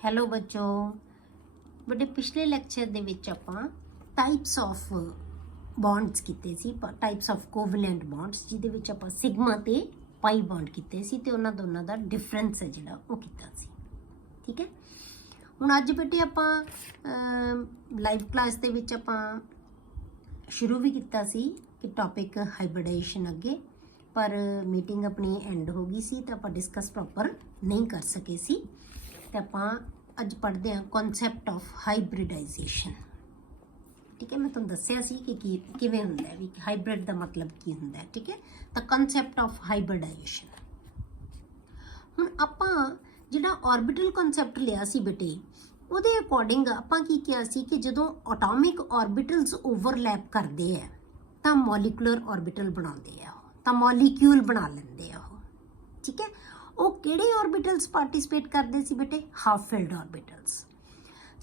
Hello ਬੱਚੋ ਬੜੇ ਪਿਛਲੇ ਲੈਕਚਰ ਦੇ ਵਿੱਚ ਆਪਾਂ ਟਾਈਪਸ ਆਫ ਬੌਂਡਸ ਕੀਤੇ ਸੀ, ਟਾਈਪਸ ਆਫ ਕੋਵੈਲੈਂਟ ਬੌਂਡਸ, ਜਿਹਦੇ ਵਿੱਚ ਆਪਾਂ ਸਿਗਮਾ ਤੇ ਪਾਈ ਬੌਂਡ ਕੀਤੇ ਸੀ ਤੇ ਉਹਨਾਂ ਦੋਨਾਂ ਦਾ ਡਿਫਰੈਂਸ ਹੈ ਜਿਹੜਾ ਉਹ ਕੀਤਾ ਸੀ। ਠੀਕ ਹੈ, ਹੁਣ ਅੱਜ ਬੇਟੇ ਆਪਾਂ ਲਾਈਵ ਕਲਾਸ ਦੇ ਵਿੱਚ ਆਪਾਂ ਸ਼ੁਰੂ ਵੀ ਕੀਤਾ ਸੀ ਕਿ ਟੌਪਿਕ ਹਾਈਬ੍ਰਿਡਾਈਜੇਸ਼ਨ ਅੱਗੇ, ਪਰ ਮੀਟਿੰਗ ਆਪਣੀ ਐਂਡ ਹੋ ਗਈ ਸੀ ਤਾਂ ਆਪਾਂ ਡਿਸਕਸ ਪ੍ਰੋਪਰ ਨਹੀਂ ਕਰ ਸਕੇ ਸੀ। ਤੇ ਆਪਾਂ ਅੱਜ ਪੜ੍ਹਦੇ ਹਾਂ ਕਨਸੈਪਟ ਆਫ ਹਾਈਬ੍ਰਿਡਾਈਜੇਸ਼ਨ। ਠੀਕ ਹੈ, ਮੈਂ ਤੁਹਾਨੂੰ ਦੱਸਿਆ ਸੀ ਕਿ ਕਿਵੇਂ ਹੁੰਦਾ ਹੈ, ਵੀ ਹਾਈਬ੍ਰਿਡ ਦਾ ਮਤਲਬ ਕੀ ਹੁੰਦਾ ਹੈ। ਠੀਕ ਹੈ, ਤਾਂ ਕਨਸੈਪਟ ਆਫ ਹਾਈਬ੍ਰਿਡਾਈਜੇਸ਼ਨ। ਹੁਣ ਆਪਾਂ ਜਿਹੜਾ ਆਰਬਿਟਲ ਕਨਸੈਪਟ ਲਿਆ ਸੀ ਬੇਟੇ, ਉਹਦੇ ਅਕੋਰਡਿੰਗ ਆਪਾਂ ਕੀ ਕਿਹਾ ਸੀ ਕਿ ਜਦੋਂ ਐਟੋਮਿਕ ਆਰਬਿਟਲਸ ਓਵਰਲੈਪ ਕਰਦੇ ਆ ਤਾਂ ਮੋਲੀਕੂਲਰ ਆਰਬਿਟਲ ਬਣਾਉਂਦੇ ਆ, ਤਾਂ ਮੋਲੀਕਿਊਲ ਬਣਾ ਲੈਂਦੇ ਆ ਉਹ। ਠੀਕ ਹੈ, ਉਹ ਕਿਹੜੇ ਆਰਬਿਟਲਸ ਪਾਰਟਿਸਿਪੇਟ ਕਰਦੇ ਸੀ ਬੇਟੇ? Half filled orbitals.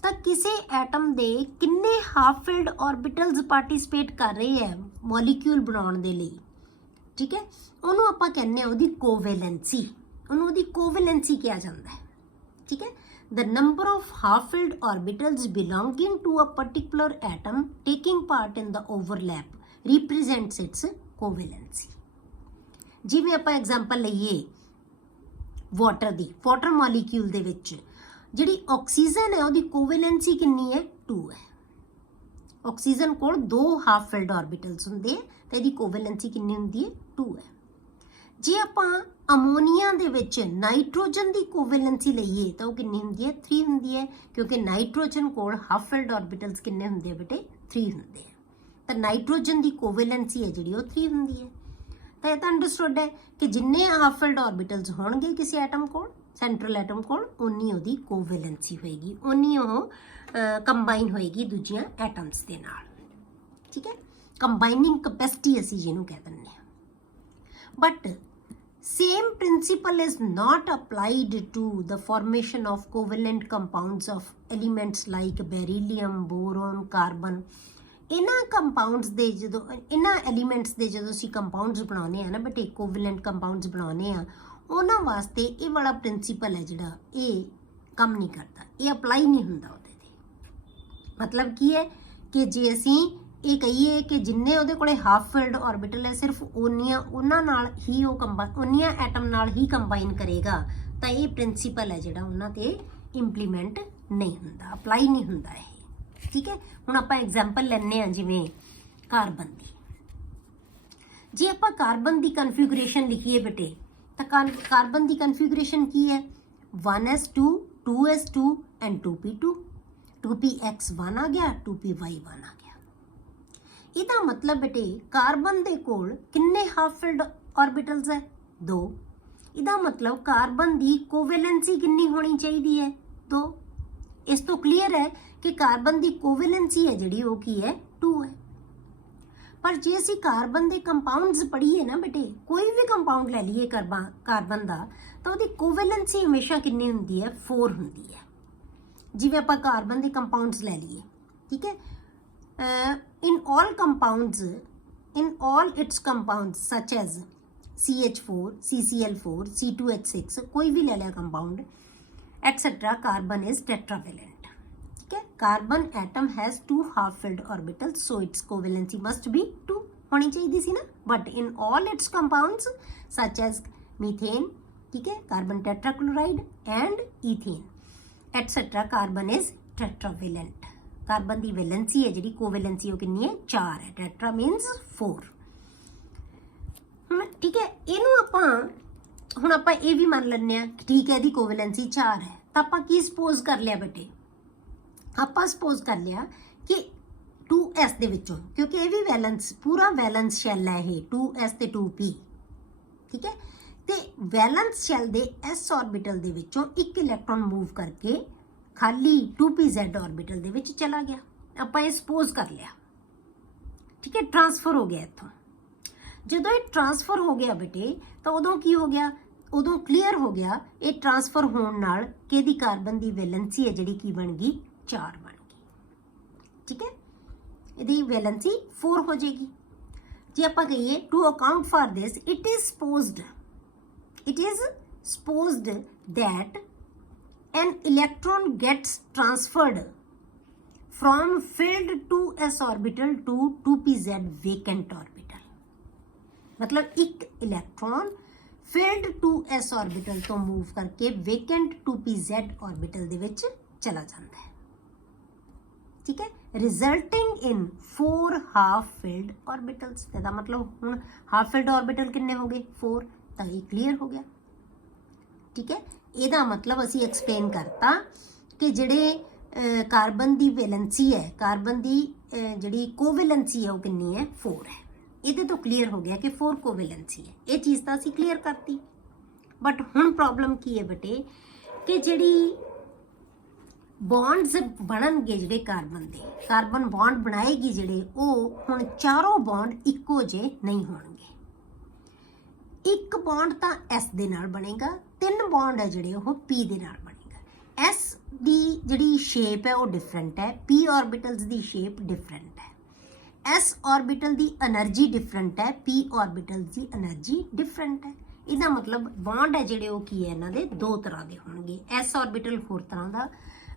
ਤਾਂ ਕਿਸੇ ਐਟਮ ਦੇ ਕਿੰਨੇ ਹਾਫ ਫਿਲਡ ਆਰਬਿਟਲਸ ਪਾਰਟਿਸਿਪੇਟ ਕਰ ਰਹੇ ਹੈ ਮੋਲੀਕਿਊਲ ਬਣਾਉਣ ਦੇ ਲਈ? ਠੀਕ ਹੈ, ਉਹਨੂੰ ਆਪਾਂ ਕਹਿੰਦੇ ਆ ਉਹਦੀ ਕੋਵੈਲੈਂਸੀ, ਉਹਨੂੰ ਉਹਦੀ ਕੋਵੈਲੈਂਸੀ ਕਿਹਾ ਜਾਂਦਾ ਹੈ। ਠੀਕ ਹੈ, the number of half-filled orbitals belonging to a particular atom taking part in the overlap represents its covalency. ਜਿਵੇਂ ਆਪਾਂ ਐਗਜ਼ਾਮਪਲ ਲਈਏ ਵਾਟਰ ਦੀ, ਵਾਟਰ ਮੋਲੀਕਿਊਲ ਦੇ ਵਿੱਚ ਜਿਹੜੀ ਆਕਸੀਜਨ ਹੈ ਉਹਦੀ ਕੋਵੈਲੈਂਸੀ ਕਿੰਨੀ ਹੈ? 2 ਹੈ। ਆਕਸੀਜਨ ਕੋਲ 2 ਹਾਫ ਫਿਲਡ ਆਰਬਿਟਲਸ ਹੁੰਦੇ ਆ ਤੇ ਇਹਦੀ ਕੋਵੈਲੈਂਸੀ ਕਿੰਨੀ ਹੁੰਦੀ ਹੈ? 2 ਹੈ। ਜੇ ਆਪਾਂ ਅਮੋਨੀਆ ਦੇ ਵਿੱਚ ਨਾਈਟ੍ਰੋਜਨ ਦੀ ਕੋਵੈਲੈਂਸੀ ਲਈਏ ਤਾਂ ਉਹ ਕਿੰਨੀ ਹੁੰਦੀ ਹੈ? 3 ਹੁੰਦੀ ਹੈ, ਕਿਉਂਕਿ ਨਾਈਟ੍ਰੋਜਨ ਕੋਲ ਹਾਫ ਫਿਲਡ ਆਰਬਿਟਲਸ ਕਿੰਨੇ ਹੁੰਦੇ ਆ ਬੇਟੇ? 3 ਹੁੰਦੇ ਆ। ਤਾਂ ਨਾਈਟ੍ਰੋਜਨ ਦੀ ਕੋਵੈਲੈਂਸੀ ਹੈ ਜਿਹੜੀ ਉਹ 3 ਹੁੰਦੀ ਹੈ। ਤਾਂ ਇਹ ਤਾਂ ਅੰਡਰਸਟੂਡ ਹੈ ਕਿ ਜਿੰਨੇ ਹਾਫ ਫਿਲਡ ਆਰਬਿਟਲਸ ਹੋਣਗੇ ਕਿਸੇ ਐਟਮ ਕੋਲ, ਸੈਂਟਰਲ ਐਟਮ ਕੋਲ, ਉਨੀ ਉਹਦੀ ਕੋਵੈਲੈਂਸੀ ਹੋਏਗੀ, ਉਨੀ ਉਹ ਕੰਬਾਈਨ ਹੋਏਗੀ ਦੂਜੀਆਂ ਐਟਮਸ ਦੇ ਨਾਲ। ਠੀਕ ਹੈ, ਕੰਬਾਈਨਿੰਗ ਕਪੈਸਿਟੀ ਅਸੀਂ ਜਿਹਨੂੰ ਕਹਿ ਦਿੰਦੇ ਹਾਂ। But same principle is not applied to the formation of covalent compounds of elements like beryllium, boron, carbon. ਇਹਨਾਂ ਕੰਪਾਊਂਡਸ ਦੇ ਜਦੋਂ ਇਹਨਾਂ ਐਲੀਮੈਂਟਸ ਦੇ ਜਦੋਂ ਅਸੀਂ ਕੰਪਾਊਂਡਸ ਬਣਾਉਂਦੇ ਆ ਨਾ ਬੇਟੇ, ਕੋਵੈਲੈਂਟ ਕੰਪਾਊਂਡਸ ਬਣਾਉਂਦੇ ਆ, ਉਹਨਾਂ ਵਾਸਤੇ ਇਹ ਵਾਲਾ ਪ੍ਰਿੰਸੀਪਲ ਹੈ ਜਿਹੜਾ ਇਹ ਕੰਮ ਨਹੀਂ ਕਰਦਾ, ਇਹ ਅਪਲਾਈ ਨਹੀਂ ਹੁੰਦਾ ਉਹਦੇ ਤੇ। ਮਤਲਬ ਕੀ ਹੈ ਕਿ ਜੇ ਅਸੀਂ ਇਹ ਕਹੀਏ ਕਿ ਜਿੰਨੇ ਉਹਦੇ ਕੋਲੇ ਹਾਫ ਫਿਲਡ ਆਰਬਿਟਲ ਹੈ ਸਿਰਫ ਉਹਨਾਂ ਨਾਲ ਹੀ ਉਹ ਉਨੀਆਂ ਐਟਮ ਨਾਲ ਹੀ ਕੰਬਾਈਨ ਕਰੇਗਾ, ਤਾਂ ਇਹ ਪ੍ਰਿੰਸੀਪਲ ਹੈ ਜਿਹੜਾ ਉਹਨਾਂ ਤੇ ਇੰਪਲੀਮੈਂਟ ਨਹੀਂ ਹੁੰਦਾ, ਅਪਲਾਈ ਨਹੀਂ ਹੁੰਦਾ ਇਹ। ਠੀਕ ਹੈ, ਹੁਣ ਆਪਾਂ ਐਗਜ਼ਾਮਪਲ ਲੈਂਦੇ ਹਾਂ ਜਿਵੇਂ ਕਾਰਬਨ ਦੀ। ਜੇ ਆਪਾਂ ਕਾਰਬਨ ਦੀ ਕਨਫਿਗਰੇਸ਼ਨ ਲਿਖੀਏ ਬੇਟੇ ਤਾਂ ਕਾਰਬਨ ਦੀ ਕਨਫਿਗਰੇਸ਼ਨ ਕੀ ਹੈ? 1s2 2s2 and 2p2। 2px1 ਆ ਗਿਆ, 2py1 ਆ ਗਿਆ। ਇਹਦਾ ਮਤਲਬ ਬੇਟੇ ਕਾਰਬਨ ਦੇ ਕੋਲ ਕਿੰਨੇ ਹਾਫ ਫਿਲਡ ਆਰਬਿਟਲਸ ਹੈ? 2। ਇਹਦਾ ਮਤਲਬ ਕਾਰਬਨ ਦੀ ਕੋਵੈਲੈਂਸੀ ਕਿੰਨੀ ਹੋਣੀ ਚਾਹੀਦੀ ਹੈ? 2। ਇਸ ਤੋਂ ਕਲੀਅਰ ਹੈ ਕਿ ਕਾਰਬਨ ਦੀ ਕੋਵੈਲੈਂਸੀ ਹੈ ਜਿਹੜੀ ਉਹ ਕੀ ਹੈ? 2 ਹੈ। ਪਰ ਜੇ ਅਸੀਂ ਕਾਰਬਨ ਦੇ ਕੰਪਾਊਂਡਸ ਪੜ੍ਹੀਏ ਨਾ ਬੇਟੇ, ਕੋਈ ਵੀ ਕੰਪਾਊਂਡ ਲੈ ਲਈਏ ਕਾਰਬਨ ਦਾ, ਤਾਂ ਉਹਦੀ ਕੋਵੈਲੈਂਸੀ ਹਮੇਸ਼ਾ ਕਿੰਨੀ ਹੁੰਦੀ ਹੈ? 4 ਹੁੰਦੀ ਹੈ। ਜਿਵੇਂ ਆਪਾਂ ਕਾਰਬਨ ਦੇ ਕੰਪਾਊਂਡਸ ਲੈ ਲਈਏ, ਠੀਕ ਹੈ, in all its compounds such as CH4, CCl4, C2H6, कोई भी ले लिया compound etc, carbon is tetravalent. ठीक है, carbon atom has 2 half filled orbitals, so its covalency must be 2 होनी चाहिए थी ना। but in all its compounds such as methane, ठीक है, carbon tetrachloride and ethane etc, carbon is tetravalent. Carbon the valency ਹੈ ਜਿਹੜੀ ਕੋਵੈਲੈਂਸੀ ਉਹ ਕਿੰਨੀ ਹੈ? 4 ਹੈ। Tetra means 4। ਹੁਣ ਠੀਕ ਹੈ, ਇਹਨੂੰ ਹੁਣ ਆਪਾਂ ਇਹ ਵੀ ਮੰਨ ਲੈਂਦੇ ਹਾਂ ਕਿ ਠੀਕ ਹੈ ਇਹਦੀ ਕੋਵੈਲੈਂਸੀ 4 ਹੈ। ਤਾਂ ਆਪਾਂ ਕੀ ਸਪੋਜ਼ ਕਰ ਲਿਆ ਬੇਟੇ? ਆਪਾਂ ਸਪੋਜ਼ ਕਰ ਲਿਆ ਕਿ 2s ਦੇ ਵਿੱਚੋਂ, ਕਿਉਂਕਿ ਇਹ ਵੀ ਵੈਲੈਂਸ, ਪੂਰਾ ਵੈਲੈਂਸ ਸ਼ੈਲ ਹੈ ਇਹ, 2s ਤੇ 2p। ਠੀਕ ਹੈ, ਤੇ ਵੈਲੈਂਸ ਸ਼ੈਲ ਦੇ s ਆਰਬਿਟਲ ਦੇ ਵਿੱਚੋਂ ਇੱਕ ਇਲੈਕਟ੍ਰੋਨ ਮੂਵ ਕਰਕੇ ਖਾਲੀ 2pz ਆਰਬਿਟਲ ਦੇ ਵਿੱਚ ਚਲਾ ਗਿਆ। ਆਪਾਂ ਇਹ ਸਪੋਜ਼ ਕਰ ਲਿਆ। ਠੀਕ ਹੈ, ਟ੍ਰਾਂਸਫਰ ਹੋ ਗਿਆ ਇੱਥੋਂ। ਜਦੋਂ ਇਹ ਟ੍ਰਾਂਸਫਰ ਹੋ ਗਿਆ ਬੇਟੇ ਤਾਂ ਉਦੋਂ ਕੀ ਹੋ ਗਿਆ? ਉਦੋਂ ਕਲੀਅਰ ਹੋ ਗਿਆ ਇਹ ਟ੍ਰਾਂਸਫਰ ਹੋਣ ਨਾਲ ਕਿ ਇਹਦੀ ਕਾਰਬਨ ਦੀ ਵੈਲੈਂਸੀ ਹੈ ਜਿਹੜੀ ਕੀ ਬਣ ਗਈ? 4 ਬਣ ਗਈ। ਠੀਕ ਹੈ, ਇਹਦੀ ਵੈਲੈਂਸੀ 4 ਹੋ ਜਾਏਗੀ। ਜੇ ਆਪਾਂ ਕਹੀਏ to account for this, it is supposed that an electron gets transferred from filled 2s orbital to 2pz vacant orbital। मतलब एक इलेक्ट्रॉन filled 2s orbital तो मूव करके vacant 2pz orbital ਦੇ ਵਿੱਚ चला जाता है, ठीक है, resulting in 4 half filled orbitals. ਇਹਦਾ मतलब ਹੁਣ हाफ फिल्ड ऑर्बिटल किन्ने हो गए 4, ਤਾਂ ਇਹ क्लीयर हो गया, ठीक है। ਇਹਦਾ मतलब ਅਸੀਂ एक्सप्लेन करता कि ਜਿਹੜੇ ਕਾਰਬਨ ਦੀ ਵੈਲੈਂਸੀ ਹੈ, ਕਾਰਬਨ ਦੀ ਜਿਹੜੀ ਕੋਵੈਲੈਂਸੀ ਹੈ ਉਹ ਕਿੰਨੀ ਹੈ 4 ਹੈ। ਇਹਦੇ ਤੋਂ ਕਲੀਅਰ ਹੋ ਗਿਆ ਕਿ 4 ਕੋਵੈਲੈਂਸੀ ਹੈ। ਇਹ ਚੀਜ਼ ਤਾਂ ਅਸੀਂ ਕਲੀਅਰ ਕਰਤੀ। ਬਟ ਹੁਣ ਪ੍ਰੋਬਲਮ ਕੀ ਹੈ ਬੇਟੇ ਕਿ ਜਿਹੜੀ ਬੌਂਡਸ ਬਣਨਗੇ ਜਿਹੜੇ ਕਾਰਬਨ ਦੇ, ਕਾਰਬਨ ਬੌਂਡ ਬਣਾਏਗੀ ਜਿਹੜੇ, ਉਹ ਹੁਣ ਚਾਰੋਂ ਬੌਂਡ ਇੱਕੋ ਜਿਹੇ ਨਹੀਂ ਹੋਣਗੇ। ਇੱਕ ਬੌਂਡ ਤਾਂ S ਦੇ ਨਾਲ ਬਣੇਗਾ, 3 ਬੌਂਡ ਹੈ ਜਿਹੜੇ ਉਹ P ਦੇ ਨਾਲ ਬਣੇਗਾ। S ਦੀ ਜਿਹੜੀ ਸ਼ੇਪ ਹੈ ਉਹ ਡਿਫਰੈਂਟ ਹੈ, P ऑर्बिटल्स ਦੀ ਸ਼ੇਪ ਡਿਫਰੈਂਟ ਹੈ, S ऑर्बिटल ਦੀ એનર્ਜੀ ਡਿਫਰੈਂਟ ਹੈ, P ऑर्बिटल्स ਦੀ એનર્ਜੀ ਡਿਫਰੈਂਟ ਹੈ। ਇਹਦਾ मतलब ਬੌਂਡ ਹੈ ਜਿਹੜੇ ਉਹ ਕੀ ਹੈ, ਇਹਨਾਂ ਦੇ 2 ਤਰ੍ਹਾਂ ਦੇ ਹੋਣਗੇ। S ऑर्बिटल ਹੋਰ ਤਰ੍ਹਾਂ ਦਾ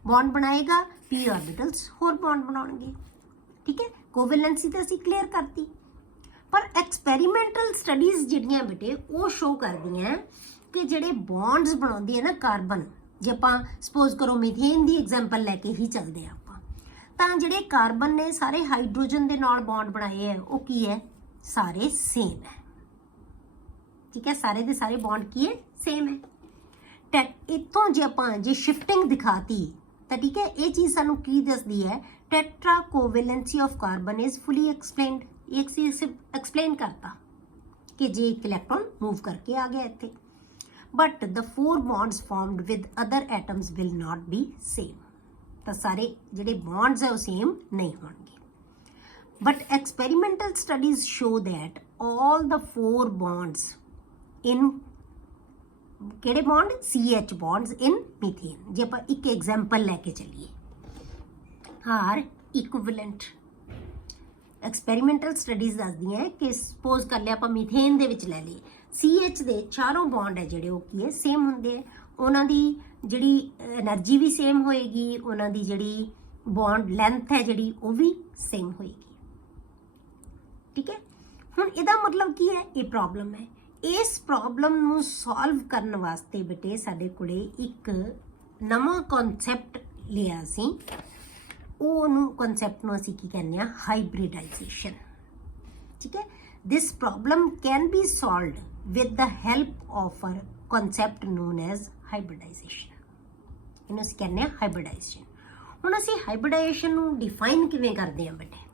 बॉन्ड बनाएगा, P ऑर्बिटल्स होर बॉन्ड बनाएंगे, ठीक है। कोवैलेंसी तो असी क्लीयर करती, पर एक्सपैरीमेंटल स्टडीज़ जिहड़ियां बेटे वो शो करदियां कि जिहड़े बॉन्ड्स बनाउंदी है ना कार्बन, जे आपां सपोज करो मीथेन दी एग्जांपल लैके ही चलदे आ आपां, तां जिहड़े कार्बन ने सारे हाइड्रोजन दे नाल बॉन्ड बनाए है वो की है, सारे सेम है, ठीक है। सारे दे सारे बॉन्ड की है, सेम है। इत्थों जे आपां जे शिफ्टिंग दिखाती तो ठीक है, ये चीज़ सानू की दसदी है, tetra covalency of carbon is fully explained. एक चीज एक्सप्लेन करता कि जे एक इलेक्ट्रॉन मूव करके आ गया इत्थे, but the 4 bonds formed with other atoms will not be same. तो सारे जिहड़े बॉन्ड्स है वो सेम नहीं होंगे। But experimental studies show that all the 4 bonds in ਕਿਹੜੇ ਬੌਂਡ CH ਬੌਂਡਸ ਇਨ ਮੀਥੇਨ, ਜੇ ਆਪਾਂ ਇੱਕ ਐਗਜ਼ਾਮਪਲ ਲੈ ਕੇ ਚੱਲੀਏ, ਆਰ ਇਕੁਇਵਲੈਂਟ। ਐਕਸਪੈਰੀਮੈਂਟਲ ਸਟੱਡੀਜ਼ ਦੱਸਦੀਆਂ ਕਿ ਸਪੋਜ਼ ਕਰ ਲਿਆ ਆਪਾਂ ਮੀਥੇਨ ਦੇ ਵਿੱਚ ਲੈ ਲਈਏ, CH ਦੇ ਚਾਰੋਂ ਬੌਂਡ ਹੈ ਜਿਹੜੇ ਉਹ ਕੀ ਹੈ, ਸੇਮ ਹੁੰਦੇ ਆ। ਉਹਨਾਂ ਦੀ ਜਿਹੜੀ એનર્ਜੀ ਵੀ ਸੇਮ ਹੋਏਗੀ, ਉਹਨਾਂ ਦੀ ਜਿਹੜੀ ਬੌਂਡ ਲੈਂਥ ਹੈ ਜਿਹੜੀ ਉਹ ਵੀ ਸੇਮ ਹੋਏਗੀ, ਠੀਕ ਹੈ। ਹੁਣ ਇਹਦਾ मतलब ਕੀ ਹੈ, ਇਹ ਪ੍ਰੋਬਲਮ ਹੈ। इस प्रॉब्लम ਨੂੰ सॉल्व ਕਰਨ ਵਾਸਤੇ ਬੇਟੇ ਸਾਡੇ ਕੋਲੇ ਇੱਕ ਨਵਾਂ ਕਨਸੈਪਟ ਲਿਆ ਸੀ। ਉਹਨੂੰ ਕਨਸੈਪਟ ਨੂੰ ਅਸੀਂ ਕੀ ਕਹਿੰਦੇ ਆ, ਹਾਈਬ੍ਰਿਡਾਈਜੇਸ਼ਨ, ਠੀਕ ਹੈ। This problem can be solved with the help of a concept known as hybridization. ਇਹਨੂੰ ਅਸੀਂ ਕਹਿੰਦੇ ਆ ਹਾਈਬ੍ਰਿਡਾਈਜੇਸ਼ਨ। ਹੁਣ ਅਸੀਂ ਹਾਈਬ੍ਰਿਡਾਈਜੇਸ਼ਨ ਨੂੰ ਡਿਫਾਈਨ ਕਿਵੇਂ ਕਰਦੇ ਆ ਬੇਟੇ?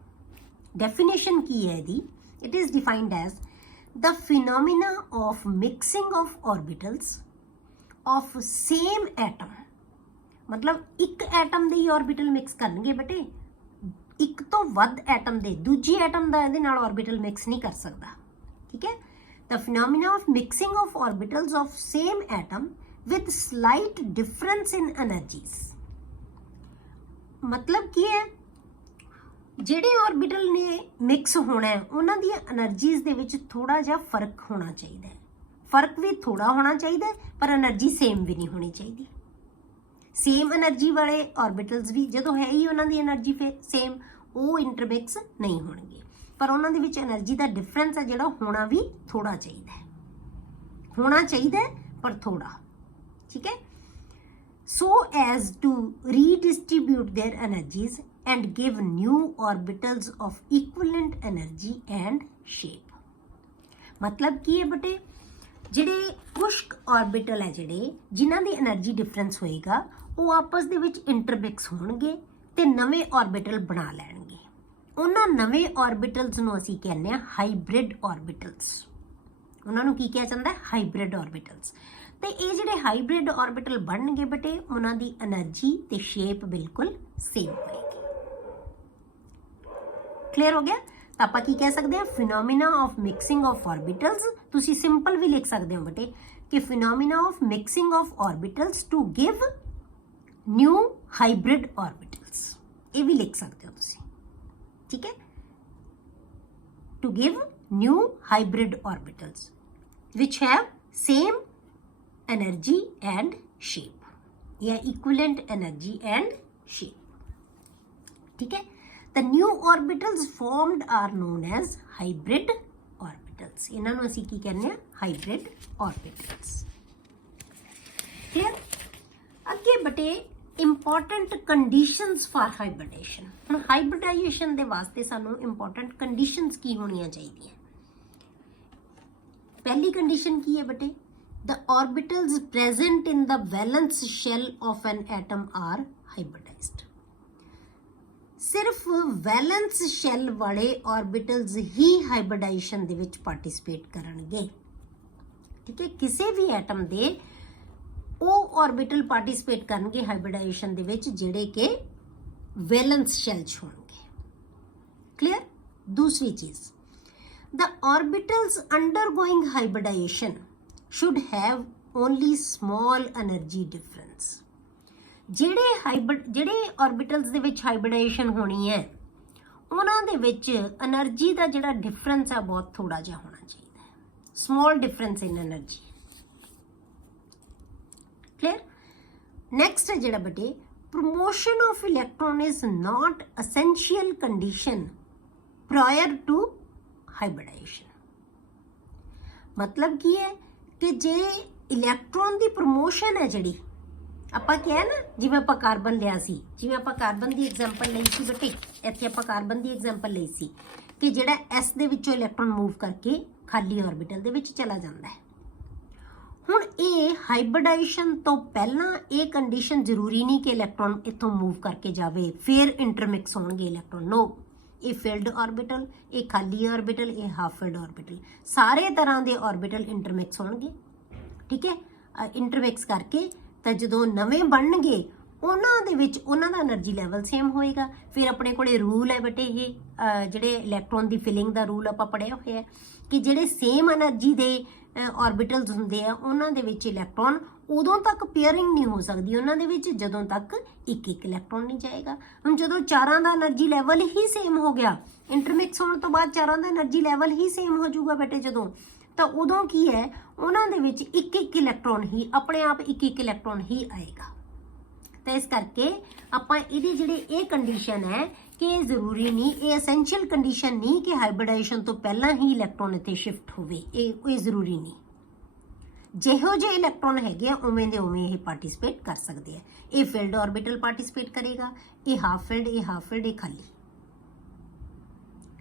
ਡੈਫੀਨੇਸ਼ਨ ਕੀ ਹੈ ਇਹਦੀ? It is defined as the phenomena of mixing of orbitals of same atom। मतलब एक एटम ਦੇ ਹੀ ऑर्बिटल मिक्स ਕਰਨਗੇ ਬੇਟੇ, ਇੱਕ ਤੋਂ ਵੱਧ ਐਟਮ ਦੇ ਦੂਜੀ ਐਟਮ ਦਾ ਇਹਦੇ ਨਾਲ ऑर्बिटल मिक्स नहीं कर ਸਕਦਾ, ठीक है। the phenomena of mixing of orbitals of same atom with slight difference in energies। मतलब ਕੀ ਹੈ, ਜਿਹੜੇ ऑर्बिटल ने मिक्स होना है ਉਹਨਾਂ ਦੀਆਂ એનર્ਜੀਜ਼ ਦੇ ਵਿੱਚ ਥੋੜਾ ਜਿਹਾ ਫਰਕ ਹੋਣਾ ਚਾਹੀਦਾ ਹੈ। ਫਰਕ ਵੀ ਥੋੜਾ ਹੋਣਾ ਚਾਹੀਦਾ ਪਰ એનર્ਜੀ ਸੇਮ ਵੀ ਨਹੀਂ ਹੋਣੀ ਚਾਹੀਦੀ। ਸੇਮ એનર્ਜੀ ਵਾਲੇ ऑर्बिटल्स ਵੀ ਜਦੋਂ ਹੈ ਹੀ ਉਹਨਾਂ ਦੀ એનર્ਜੀ ਫਿਰ ਸੇਮ, ਉਹ ਇੰਟਰਮਿਕਸ ਨਹੀਂ ਹੋਣਗੇ, ਪਰ ਉਹਨਾਂ ਦੇ ਵਿੱਚ એનર્ਜੀ ਦਾ ਡਿਫਰੈਂਸ ਹੈ ਜਿਹੜਾ ਹੋਣਾ ਵੀ ਥੋੜਾ ਚਾਹੀਦਾ ਹੈ, ਹੋਣਾ ਚਾਹੀਦਾ ਪਰ ਥੋੜਾ, ਠੀਕ ਹੈ। so as to redistribute their energies and give new orbitals of equivalent energy and shape। मतलब ਕੀ ਹੈ ਬੇਟੇ, ਜਿਹੜੇ ਕੁਛ ऑर्बिटल ਹੈ ਜਿਹੜੇ ਜਿਨ੍ਹਾਂ ਦੀ એનર્ਜੀ ਡਿਫਰੈਂਸ ਹੋਏਗਾ ਉਹ ਆਪਸ ਦੇ ਵਿੱਚ ਇੰਟਰਮਿਕਸ ਹੋਣਗੇ ਤੇ ਨਵੇਂ ऑर्बिटल ਬਣਾ ਲੈਣਗੇ। ਉਹਨਾਂ ਨਵੇਂ ऑर्बिटल्स ਨੂੰ ਅਸੀਂ ਕਹਿੰਦੇ ਆ ਹਾਈਬ੍ਰਿਡ ऑर्बिटल्स। ਉਹਨਾਂ ਨੂੰ ਕੀ ਕਿਹਾ ਜਾਂਦਾ ਹੈ? Hybrid orbitals. ਤੇ ਇਹ ਜਿਹੜੇ ਹਾਈਬ੍ਰਿਡ ऑर्बिटल ਬਣਨਗੇ ਬੇਟੇ ਉਹਨਾਂ ਦੀ એનર્ਜੀ ਤੇ ਸ਼ੇਪ ਬਿਲਕੁਲ ਸੇਮ ਹੋਏਗੀ। क्लियर हो गया? तो आप की कह सकते हैं phenomena of mixing of orbitals. तुसी सिंपल भी लिख सकते हो बेटे कि phenomena of mixing of orbitals to give new hybrid orbitals, ये भी लिख सकते हो तुसी, ठीक है। To give new hybrid orbitals which have same energy and shape, या इक्विवेलेंट एनर्जी एंड शेप। ठीक है, the new orbitals formed are known as hybrid orbitals. इन्हां नूं असीं की कहने आ, हाइब्रिड ऑर्बिटल्स। क्लियर। अगे बटे इंपॉर्टेंट कंडीशंस फॉर हाइब्रिडेशन। हुण हाइब्रिडाइजेशन दे वास्ते सानू इंपॉर्टेंट कंडीशंस की होणियां चाहिए। पहली कंडीशन की है बटे, the orbitals present in the valence shell of an atom are hybridized. सिर्फ वैलेंस शेल वाले ऑर्बिटल्स ही हाइब्रिडाइजेशन दे विच पार्टिसिपेट करनगे। ठीक है, किसी भी एटम दे ਉਹ ऑर्बिटल पार्टिसिपेट करनगे हाइब्रिडाइजेशन दे विच ਜਿਹੜੇ कि वैलेंस शेल च होणगे। क्लियर। दूसरी चीज, the orbitals undergoing hybridization should have only small energy difference. ਜਿਹੜੇ ऑर्बिटल्स ਦੇ ਵਿੱਚ हाइब्रिडाइजेशन होनी है ਉਹਨਾਂ ਦੇ ਵਿੱਚ એનર્ਜੀ ਦਾ ਜਿਹੜਾ ਡਿਫਰੈਂਸ ਆ ਬਹੁਤ ਥੋੜਾ ਜਿਹਾ ਹੋਣਾ ਚਾਹੀਦਾ ਹੈ, small difference in energy. Clear. Next है जिहड़ा बटे, promotion of electron is not essential condition prior to hybridization. मतलब की है कि जे इलैक्ट्रॉन की प्रमोशन है जिहड़ी ਆਪਾਂ ਕਿਹਾ ना, जिवें ਆਪਾਂ कार्बन लिया सी, जिवें ਆਪਾਂ कार्बन की एग्जाम्पल ਲਈ ਸੀ ਬੇਟੇ, ਇੱਥੇ ਆਪਾਂ कार्बन की एग्जाम्पल ਲਈ ਸੀ कि ਜਿਹੜਾ S ਦੇ ਵਿੱਚੋਂ ਇਲੈਕਟ੍ਰੋਨ मूव करके खाली ऑर्बिटल ਦੇ ਵਿੱਚ चला ਜਾਂਦਾ है। ਹੁਣ ਇਹ ਹਾਈਬ੍ਰਿਡਾਈਜੇਸ਼ਨ ਤੋਂ ਪਹਿਲਾਂ ਇਹ ਕੰਡੀਸ਼ਨ ਜ਼ਰੂਰੀ ਨਹੀਂ ਕਿ ਇਲੈਕਟ੍ਰੋਨ ਇੱਥੋਂ ਮੂਵ ਕਰਕੇ ਜਾਵੇ ਫਿਰ ਇੰਟਰਮਿਕਸ ਹੋਣਗੇ ਇਲੈਕਟ੍ਰੋਨ। ਨੋ, ਇਹ ਫਿਲਡ ਆਰਬਿਟਲ, ਇਹ ਖਾਲੀ ਆਰਬਿਟਲ, ਇਹ ਹਾਫ ਫਿਲਡ ਆਰਬਿਟਲ, ਸਾਰੇ ਤਰ੍ਹਾਂ ਦੇ ਆਰਬਿਟਲ ਇੰਟਰਮਿਕਸ ਹੋਣਗੇ। ਠੀਕ ਹੈ, ਇੰਟਰਮਿਕਸ ਕਰਕੇ ਤਾਂ ਜਦੋਂ ਨਵੇਂ ਬਣਨਗੇ ਉਹਨਾਂ ਦੇ ਵਿੱਚ ਉਹਨਾਂ ਦਾ એનર્ਜੀ ਲੈਵਲ ਸੇਮ ਹੋਏਗਾ। ਫਿਰ ਆਪਣੇ ਕੋਲੇ ਰੂਲ ਹੈ ਬੇਟੇ, ਇਹ ਜਿਹੜੇ ਇਲੈਕਟ੍ਰੋਨ ਦੀ ਫਿਲਿੰਗ ਦਾ ਰੂਲ ਆਪਾਂ ਪੜ੍ਹਿਆ ਹੋਇਆ ਕਿ ਜਿਹੜੇ ਸੇਮ એનર્ਜੀ ਦੇ ऑर्बिटल्स ਹੁੰਦੇ ਆ ਉਹਨਾਂ ਦੇ ਵਿੱਚ ਇਲੈਕਟ੍ਰੋਨ ਉਦੋਂ ਤੱਕ ਪੇਅਰਿੰਗ ਨਹੀਂ ਹੋ ਸਕਦੀ ਉਹਨਾਂ ਦੇ ਵਿੱਚ ਜਦੋਂ ਤੱਕ ਇੱਕ ਇੱਕ ਇਲੈਕਟ੍ਰੋਨ ਨਹੀਂ ਜਾਏਗਾ। ਹੁਣ ਜਦੋਂ ਚਾਰਾਂ ਦਾ એનર્ਜੀ ਲੈਵਲ ਹੀ ਸੇਮ ਹੋ ਗਿਆ, ਇੰਟਰਮਿਕਸ ਹੋਣ ਤੋਂ ਬਾਅਦ ਚਾਰਾਂ ਦਾ એનર્ਜੀ ਲੈਵਲ ਹੀ ਸੇਮ ਹੋ ਜਾਊਗਾ ਬੇਟੇ ਜਦੋਂ, ਤਾਂ ਉਦੋਂ ਕੀ ਹੈ ਉਹਨਾਂ ਦੇ ਵਿੱਚ ਇੱਕ ਇੱਕ ਇਲੈਕਟ੍ਰੋਨ ਹੀ ਆਪਣੇ ਆਪ ਇੱਕ ਇੱਕ ਇਲੈਕਟ੍ਰੋਨ ਹੀ ਆਏਗਾ। ਤਾਂ ਇਸ ਕਰਕੇ ਆਪਾਂ ਇਹਦੀ ਜਿਹੜੀ ਇਹ ਕੰਡੀਸ਼ਨ ਹੈ कि जरूरी नहीं, ये एसेंशियल कंडीशन नहीं कि हाइब्रिडाइजेशन तो पहला ही इलैक्ट्रॉन इत्थे शिफ्ट होवे, ये जरूरी नहीं। ਜਿਹੋ ਜਿਹੇ ਇਲੈਕਟ੍ਰੋਨ ਹੈਗੇ ਆ ਉਵੇਂ ਦੇ ਉਵੇਂ ਇਹ ਪਾਰਟਿਸਿਪੇਟ ਕਰ ਸਕਦੇ ਆ। ਇਹ ਫਿਲਡ ਆਰਬਿਟਲ ਪਾਰਟਿਸਿਪੇਟ ਕਰੇਗਾ, ਇਹ ਹਾਫ ਫਿਲਡ, ਇਹ ਹਾਫ ਫਿਲਡ, ਇਹ ਖਾਲੀ।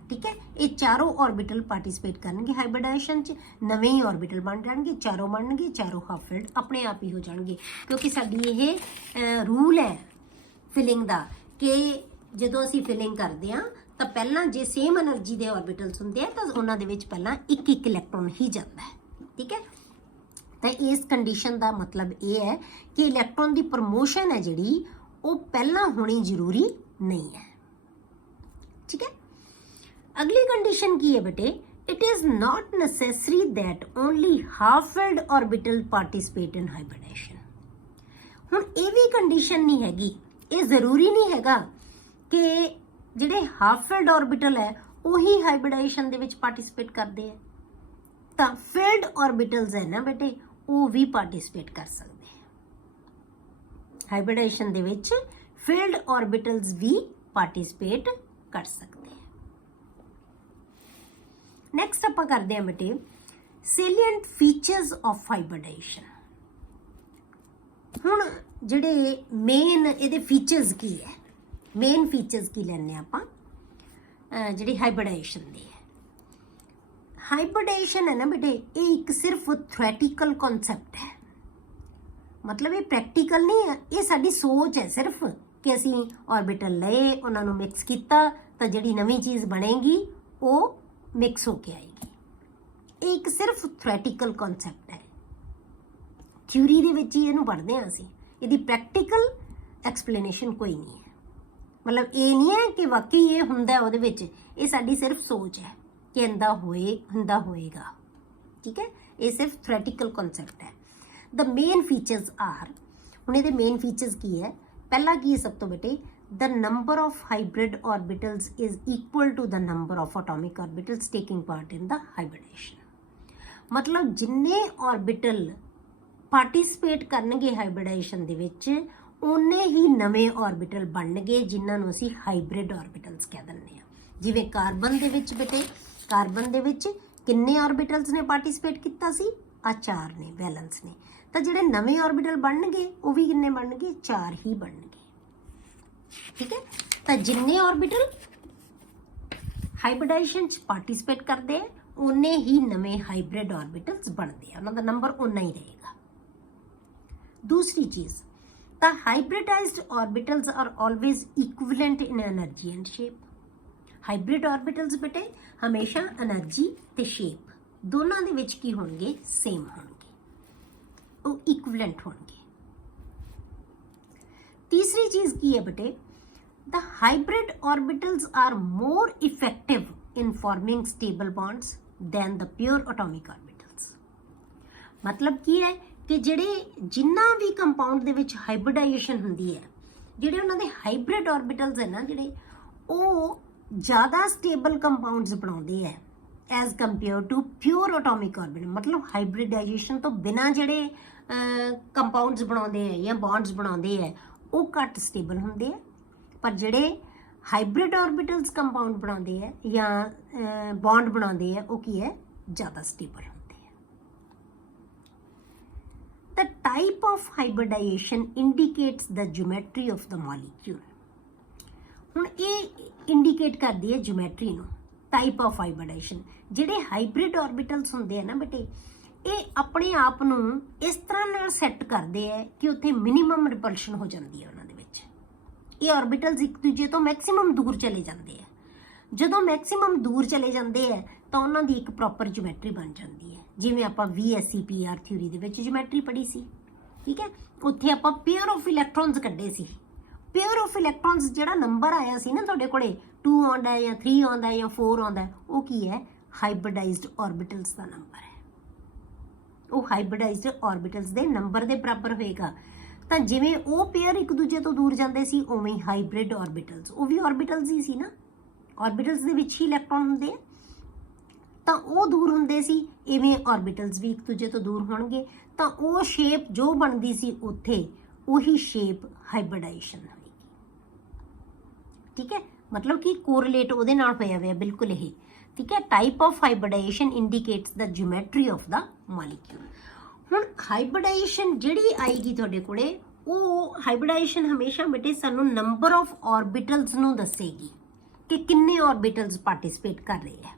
ਠੀਕ ਹੈ, ਇਹ ਚਾਰੋਂ ਆਰਬਿਟਲ ਪਾਰਟਿਸਿਪੇਟ ਕਰਨਗੇ ਹਾਈਬ੍ਰਿਡਾਈਜੇਸ਼ਨ ਚ, ਨਵੇਂ ਹੀ ਆਰਬਿਟਲ ਬਣ ਜਾਣਗੇ, ਚਾਰੋਂ ਬਣਨਗੇ, ਚਾਰੋਂ ਹਾਫ ਫਿਲਡ ਆਪਣੇ ਆਪ ਹੀ ਹੋ ਜਾਣਗੇ। ਕਿਉਂਕਿ ਸਾਡੀ ਇਹ ਰੂਲ ਹੈ ਫਿਲਿੰਗ ਦਾ ਕਿ ਜਦੋਂ ਅਸੀਂ ਫਿਲਿੰਗ ਕਰਦੇ ਹਾਂ ਤਾਂ ਪਹਿਲਾਂ ਜੇ ਸੇਮ એનર્ਜੀ ਦੇ ਆਰਬਿਟਲਸ ਹੁੰਦੇ ਆ ਤਾਂ ਉਹਨਾਂ ਦੇ ਵਿੱਚ ਪਹਿਲਾਂ ਇੱਕ ਇੱਕ ਇਲੈਕਟ੍ਰੋਨ ਹੀ ਜਾਂਦਾ ਹੈ। ਠੀਕ ਹੈ, ਤਾਂ ਇਸ ਕੰਡੀਸ਼ਨ ਦਾ ਮਤਲਬ ਇਹ ਹੈ ਕਿ ਇਲੈਕਟ੍ਰੋਨ ਦੀ ਪ੍ਰਮੋਸ਼ਨ ਹੈ ਜਿਹੜੀ ਉਹ ਪਹਿਲਾਂ ਹੋਣੀ ਜ਼ਰੂਰੀ ਨਹੀਂ ਹੈ। ਠੀਕ ਹੈ, ਅਗਲੀ ਕੰਡੀਸ਼ਨ ਕੀ ਹੈ ਬੇਟੇ, it is not necessary that only half filled orbital participate in hybridization. ਹੁਣ ਇਹ ਵੀ ਕੰਡੀਸ਼ਨ ਨਹੀਂ ਹੈਗੀ, ਇਹ ਜ਼ਰੂਰੀ ਨਹੀਂ ਹੈਗਾ ਕਿ ਜਿਹੜੇ ਹਾਫ ਫਿਲਡ ਆਰਬਿਟਲ ਹੈ ਉਹੀ ਹਾਈਬ੍ਰਿਡਾਈਜੇਸ਼ਨ ਦੇ ਵਿੱਚ ਪਾਰਟਿਸਿਪੇਟ ਕਰਦੇ ਆ। ਤਾਂ ਫਿਲਡ ਆਰਬਿਟਲਸ ਹੈ ਨਾ ਬੇਟੇ, ਉਹ ਵੀ ਪਾਰਟਿਸਿਪੇਟ ਕਰ ਸਕਦੇ ਆ ਹਾਈਬ੍ਰਿਡਾਈਜੇਸ਼ਨ ਦੇ ਵਿੱਚ। ਫਿਲਡ ਆਰਬਿਟਲਸ ਵੀ ਪਾਰਟਿਸਿਪੇਟ ਕਰ ਸਕਦੇ ਆ। ਨੈਕਸਟ ਆਪਾਂ ਕਰਦੇ ਆ ਬੇਟੇ ਸੇਲੀਐਂਟ ਫੀਚਰਸ ਆਫ ਹਾਈਬ੍ਰਿਡਾਈਜੇਸ਼ਨ। ਹੁਣ ਜਿਹੜੇ ਮੇਨ ਇਹਦੇ ਫੀਚਰਸ ਕੀ ਹੈ, ਮੇਨ ਫੀਚਰਸ ਕੀ ਲੈਣੇ ਆਪਾਂ ਜਿਹੜੀ ਹਾਈਬ੍ਰਿਡਾਈਜੇਸ਼ਨ ਦੇ ਹੈ। ਹਾਈਬ੍ਰਿਡਾਈਜੇਸ਼ਨ ਹੈ ਨਾ ਬੇਟੇ, ਇਹ ਇੱਕ ਸਿਰਫ ਥਿਓਰੈਟੀਕਲ ਕਨਸੈਪਟ ਹੈ, ਮਤਲਬ ਇਹ ਪ੍ਰੈਕਟੀਕਲ ਨਹੀਂ ਹੈ। ਇਹ ਸਾਡੀ ਸੋਚ ਹੈ ਸਿਰਫ ਕਿ ਅਸੀਂ ਆਰਬਿਟਲ ਲਏ, ਉਹਨਾਂ ਨੂੰ ਮਿਕਸ ਕੀਤਾ ਤਾਂ ਜਿਹੜੀ ਨਵੀਂ ਚੀਜ਼ ਬਣੇਗੀ ਉਹ ਮਿਕਸ ਹੋ ਕੇ ਆਏਗੀ। ਇਹ ਇੱਕ ਸਿਰਫ ਥਿਓਰੈਟੀਕਲ ਕਨਸੈਪਟ ਹੈ, ਥਿਊਰੀ ਦੇ ਵਿੱਚ ਹੀ ਇਹਨੂੰ ਪੜ੍ਹਦੇ ਹਾਂ ਅਸੀਂ, ਇਹਦੀ ਪ੍ਰੈਕਟੀਕਲ ਐਕਸਪਲੇਨੇਸ਼ਨ ਕੋਈ ਨਹੀਂ ਹੈ। ਮਤਲਬ ਇਹ ਨਹੀਂ ਹੈ ਕਿ ਵਾਕਈ ਇਹ ਹੁੰਦਾ ਉਹਦੇ ਵਿੱਚ, ਇਹ ਸਾਡੀ ਸਿਰਫ ਸੋਚ ਹੈ ਕਿ ਇੰਦਾ ਹੁੰਦਾ ਹੋਏਗਾ। ਠੀਕ ਹੈ, ਇਹ ਸਿਰਫ ਥਿਓਰੈਟੀਕਲ ਕਨਸੈਪਟ ਹੈ। ਦ ਮੇਨ ਫੀਚਰਸ ਆਰ, ਹੁਣ ਇਹਦੇ ਮੇਨ ਫੀਚਰਸ ਕੀ ਹੈ, ਪਹਿਲਾ ਕੀ ਹੈ ਸਭ ਤੋਂ ਬੇਟੇ, the number of hybrid orbitals is equal to the number of atomic orbitals taking part in the hybridization। मतलब जिन्ने ऑर्बिटल ਪਾਰਟਿਸਿਪੇਟ ਕਰਨਗੇ ਹਾਈਬ੍ਰਿਡਾਈਜੇਸ਼ਨ ਦੇ ਵਿੱਚ ਉਨੇ ਹੀ ਨਵੇਂ ਆਰਬਿਟਲ ਬਣਨਗੇ ਜਿਨ੍ਹਾਂ ਨੂੰ ਅਸੀਂ ਹਾਈਬ੍ਰਿਡ ਆਰਬਿਟਲਸ ਕਹਿ ਦਿੰਦੇ ਆ। ਜਿਵੇਂ ਕਾਰਬਨ ਦੇ ਵਿੱਚ ਬੇਟੇ, ਕਾਰਬਨ ਦੇ ਵਿੱਚ ਕਿੰਨੇ ਆਰਬਿਟਲਸ ਨੇ ਪਾਰਟਿਸਿਪੇਟ ਕੀਤਾ ਸੀ? ਆ 4 ਨੇ, ਵੈਲੈਂਸ ਨੇ। ਤਾਂ ਜਿਹੜੇ ਨਵੇਂ ਆਰਬਿਟਲ ਬਣਨਗੇ ਉਹ ਵੀ ਕਿੰਨੇ ਬਣਨਗੇ? 4 ਹੀ ਬਣਨਗੇ। ਠੀਕ ਹੈ, ਤਾਂ ਜਿੰਨੇ ਆਰਬਿਟਲ ਹਾਈਬ੍ਰਿਡਾਈਜੇਸ਼ਨ ਚ ਪਾਰਟਿਸਿਪੇਟ ਕਰਦੇ ਆ ਉਨੇ ਹੀ ਨਵੇਂ ਹਾਈਬ੍ਰਿਡ ਆਰਬਿਟਲਸ ਬਣਦੇ ਆ, ਉਹਨਾਂ ਦਾ ਨੰਬਰ ਉਨਾ ਹੀ ਰਹੇਗਾ। ਦੂਸਰੀ ਚੀਜ਼, ਤਾਂ hybridized orbitals are always equivalent in energy and shape. Hybrid orbitals ਬੇਟੇ ਹਮੇਸ਼ਾ એનર્ਜੀ ਤੇ ਸ਼ੇਪ ਦੋਨਾਂ ਦੇ ਵਿੱਚ ਕੀ ਹੋਣਗੇ? ਸੇਮ ਹੋਣਗੇ, ਉਹ ਇਕੁਇਵਲੈਂਟ ਹੋਣਗੇ। ਤੀਸਰੀ ਚੀਜ਼ ਕੀ ਹੈ ਬੇਟੇ? The hybrid orbitals are more effective in forming stable bonds than the pure atomic orbitals। मतलब ਕੀ ਹੈ ਕਿ ਜਿਹੜੇ ਜਿੰਨਾ ਵੀ ਕੰਪਾਊਂਡ ਦੇ ਵਿੱਚ ਹਾਈਬ੍ਰਿਡਾਈਜੇਸ਼ਨ ਹੁੰਦੀ ਹੈ, ਜਿਹੜੇ ਉਹਨਾਂ ਦੇ ਹਾਈਬ੍ਰਿਡ ਆਰਬਿਟਲਸ ਹੈ ਨਾ ਜਿਹੜੇ, ਉਹ ਜ਼ਿਆਦਾ ਸਟੇਬਲ ਕੰਪਾਊਂਡਸ ਬਣਾਉਂਦੇ ਹੈ as compare to pure atomic orbital. ਮਤਲਬ ਹਾਈਬ੍ਰਿਡਾਈਜੇਸ਼ਨ ਤੋਂ ਬਿਨਾਂ ਜਿਹੜੇ ਕੰਪਾਊਂਡਸ ਬਣਾਉਂਦੇ ਹੈ ਜਾਂ ਬੌਂਡਸ ਬਣਾਉਂਦੇ ਹੈ ਉਹ ਘੱਟ ਸਟੇਬਲ ਹੁੰਦੇ ਹੈ, ਪਰ ਜਿਹੜੇ ਹਾਈਬ੍ਰਿਡ ਆਰਬਿਟਲਸ ਕੰਪਾਊਂਡ ਬਣਾਉਂਦੇ ਹੈ ਜਾਂ ਬੌਂਡ ਬਣਾਉਂਦੇ ਹੈ ਉਹ ਕੀ ਹੈ? ਜ਼ਿਆਦਾ ਸਟੇਬਲ ਹੁੰਦੇ ਹੈ। The type of hybridization indicates the geometry of the molecule। ਹੁਣ ਇਹ ਇੰਡੀਕੇਟ ਕਰਦੀ ਹੈ ਜਿਓਮੈਟਰੀ ਨੂੰ, ਟਾਈਪ ਆਫ ਹਾਈਬ੍ਰਿਡਾਈਜੇਸ਼ਨ। ਜਿਹੜੇ ਹਾਈਬ੍ਰਿਡ ਆਰਬਿਟਲਸ ਹੁੰਦੇ ਆ ਨਾ ਬੇਟੇ, ਇਹ ਆਪਣੇ ਆਪ ਨੂੰ ਇਸ ਤਰ੍ਹਾਂ ਨਾਲ ਸੈੱਟ ਕਰਦੇ ਹੈ ਕਿ ਉੱਥੇ ਮਿਨੀਮਮ ਰਿਪਲਸ਼ਨ ਹੋ ਜਾਂਦੀ ਹੈ ਉਹਨਾਂ ਦੇ ਵਿੱਚ। ਇਹ ਆਰਬਿਟਲਸ ਇੱਕ ਦੂਜੇ ਤੋਂ ਮੈਕਸਿਮਮ ਦੂਰ ਚਲੇ ਜਾਂਦੇ ਆ। ਜਦੋਂ ਮੈਕਸਿਮਮ ਦੂਰ ਚਲੇ ਜਾਂਦੇ ਆ ਤਾਂ ਉਹਨਾਂ ਦੀ ਇੱਕ ਪ੍ਰੋਪਰ ਜਿਓਮੈਟਰੀ ਬਣ ਜਾਂਦੀ ਹੈ। ਜਿਵੇਂ ਆਪਾਂ VSEPR ਥਿਊਰੀ ਦੇ ਵਿੱਚ ਜਿਓਮੈਟਰੀ ਪੜ੍ਹੀ ਸੀ, ਠੀਕ ਹੈ, ਉੱਥੇ ਆਪਾਂ ਪੇਅਰ ਆਫ ਇਲੈਕਟ੍ਰੋਨਸ ਕੱਢੇ ਸੀ। ਪੇਅਰ ਆਫ ਇਲੈਕਟ੍ਰੋਨਸ ਜਿਹੜਾ ਨੰਬਰ ਆਇਆ ਸੀ ਨਾ ਤੁਹਾਡੇ ਕੋਲੇ, 2 ਆਉਂਦਾ ਜਾਂ 3 ਆਉਂਦਾ ਜਾਂ 4 ਆਉਂਦਾ, ਉਹ ਕੀ ਹੈ? ਹਾਈਬ੍ਰਿਡਾਈਜ਼ਡ ਆਰਬਿਟਲਸ ਦਾ ਨੰਬਰ ਹੈ। ਉਹ ਹਾਈਬ੍ਰਿਡਾਈਜ਼ਡ ਆਰਬਿਟਲਸ ਦੇ ਨੰਬਰ ਦੇ ਬਰਾਬਰ ਹੋਏਗਾ। ਤਾਂ ਜਿਵੇਂ ਉਹ ਪੇਅਰ ਇੱਕ ਦੂਜੇ ਤੋਂ ਦੂਰ ਜਾਂਦੇ ਸੀ, ਉਵੇਂ ਹੀ ਹਾਈਬ੍ਰਿਡ ਆਰਬਿਟਲਸ, ਉਹ ਵੀ ਆਰਬਿਟਲਸ ਹੀ ਸੀ ਨਾ, ਆਰਬਿਟਲਸ ਦੇ ਵਿੱਚ ਹੀ ਇਲੈਕਟ੍ਰੋਨ ਹੁੰਦੇ ਆ, ਤਾਂ ਉਹ ਦੂਰ ਹੁੰਦੇ ਸੀ। ਇਵੇਂ ਆਰਬਿਟਲਸ ਵੀ ਇੱਕ ਦੂਜੇ ਤੋਂ ਦੂਰ ਹੋਣਗੇ ਤਾਂ ਉਹ ਸ਼ੇਪ ਜੋ ਬਣਦੀ ਸੀ ਉੱਥੇ, ਉਹੀ ਸ਼ੇਪ ਹਾਈਬ੍ਰਿਡਾਈਜੇਸ਼ਨ ਹੋਏਗੀ। ਠੀਕ ਹੈ, ਮਤਲਬ ਕਿ ਕੋਰਿਲੇਟ ਉਹਦੇ ਨਾਲ ਹੋਇਆ ਹੋਇਆ ਬਿਲਕੁਲ ਇਹ। ਠੀਕ ਹੈ, type of hybridization indicates the geometry of the molecule. ਹੁਣ ਹਾਈਬ੍ਰਿਡਾਈਜੇਸ਼ਨ ਜਿਹੜੀ ਆਏਗੀ ਤੁਹਾਡੇ ਕੋਲੇ, ਉਹ ਹਾਈਬ੍ਰਿਡਾਈਜੇਸ਼ਨ ਹਮੇਸ਼ਾ ਬੇਟੇ ਸਾਨੂੰ ਨੰਬਰ ਆਫ ਆਰਬਿਟਲਸ ਨੂੰ ਦੱਸੇਗੀ ਕਿ ਕਿੰਨੇ ਆਰਬਿਟਲਸ ਪਾਰਟਿਸਿਪੇਟ ਕਰ ਰਹੇ ਹੈ।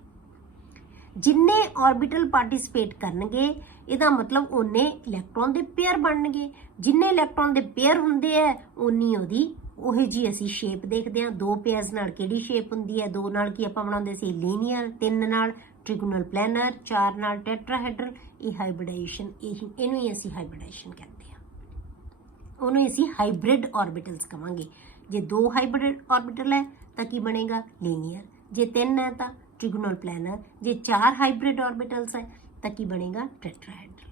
ਜਿੰਨੇ ਆਰਬਿਟਲ ਪਾਰਟਿਸਿਪੇਟ ਕਰਨਗੇ ਇਹਦਾ ਮਤਲਬ ਉਹਨੇ ਇਲੈਕਟ੍ਰੋਨ ਦੇ ਪੇਅਰ ਬਣਨਗੇ। ਜਿੰਨੇ ਇਲੈਕਟ੍ਰੋਨ ਦੇ ਪੇਅਰ ਹੁੰਦੇ ਹੈ ਉਨੀ ਉਹਦੀ ਉਹੀ ਜੀ ਅਸੀਂ ਸ਼ੇਪ ਦੇਖਦੇ ਹਾਂ। 2 ਪੇਅਰਸ ਨਾਲ ਕਿਹੜੀ ਸ਼ੇਪ ਹੁੰਦੀ ਹੈ? 2 ਨਾਲ ਕੀ ਆਪਾਂ ਬਣਾਉਂਦੇ ਸੀ? ਲੀਨੀਅਰ। 3 ਨਾਲ ਟ੍ਰਿਗੋਨਲ ਪਲੈਨਰ। 4 ਨਾਲ ਟੈਟਰਾਹੈਡਰਲ। ਇਹ ਹਾਈਬ੍ਰਿਡਾਈਜੇਸ਼ਨ, ਇਹਨੂੰ ਹੀ ਅਸੀਂ ਹਾਈਬ੍ਰਿਡਾਈਜੇਸ਼ਨ ਕਹਿੰਦੇ ਹਾਂ। ਉਹਨੂੰ ਹੀ ਅਸੀਂ ਹਾਈਬ੍ਰਿਡ ਆਰਬਿਟਲਸ ਕਵਾਂਗੇ। ਜੇ 2 ਹਾਈਬ੍ਰਿਡ ਆਰਬਿਟਲ ਹੈ ਤਾਂ ਕੀ ਬਣੇਗਾ? ਲੀਨੀਅਰ। ਜੇ 3 ਹੈ ਤਾਂ ਟ੍ਰਿਗੋਨਲ ਪਲੈਨਰ। ਜੇ 4 ਹਾਈਬ੍ਰਿਡ ਆਰਬਿਟਲਸ ਹੈ ਤਾਂ ਕੀ ਬਣੇਗਾ? ਟੈਟਰਾਹੈਡਰਲ।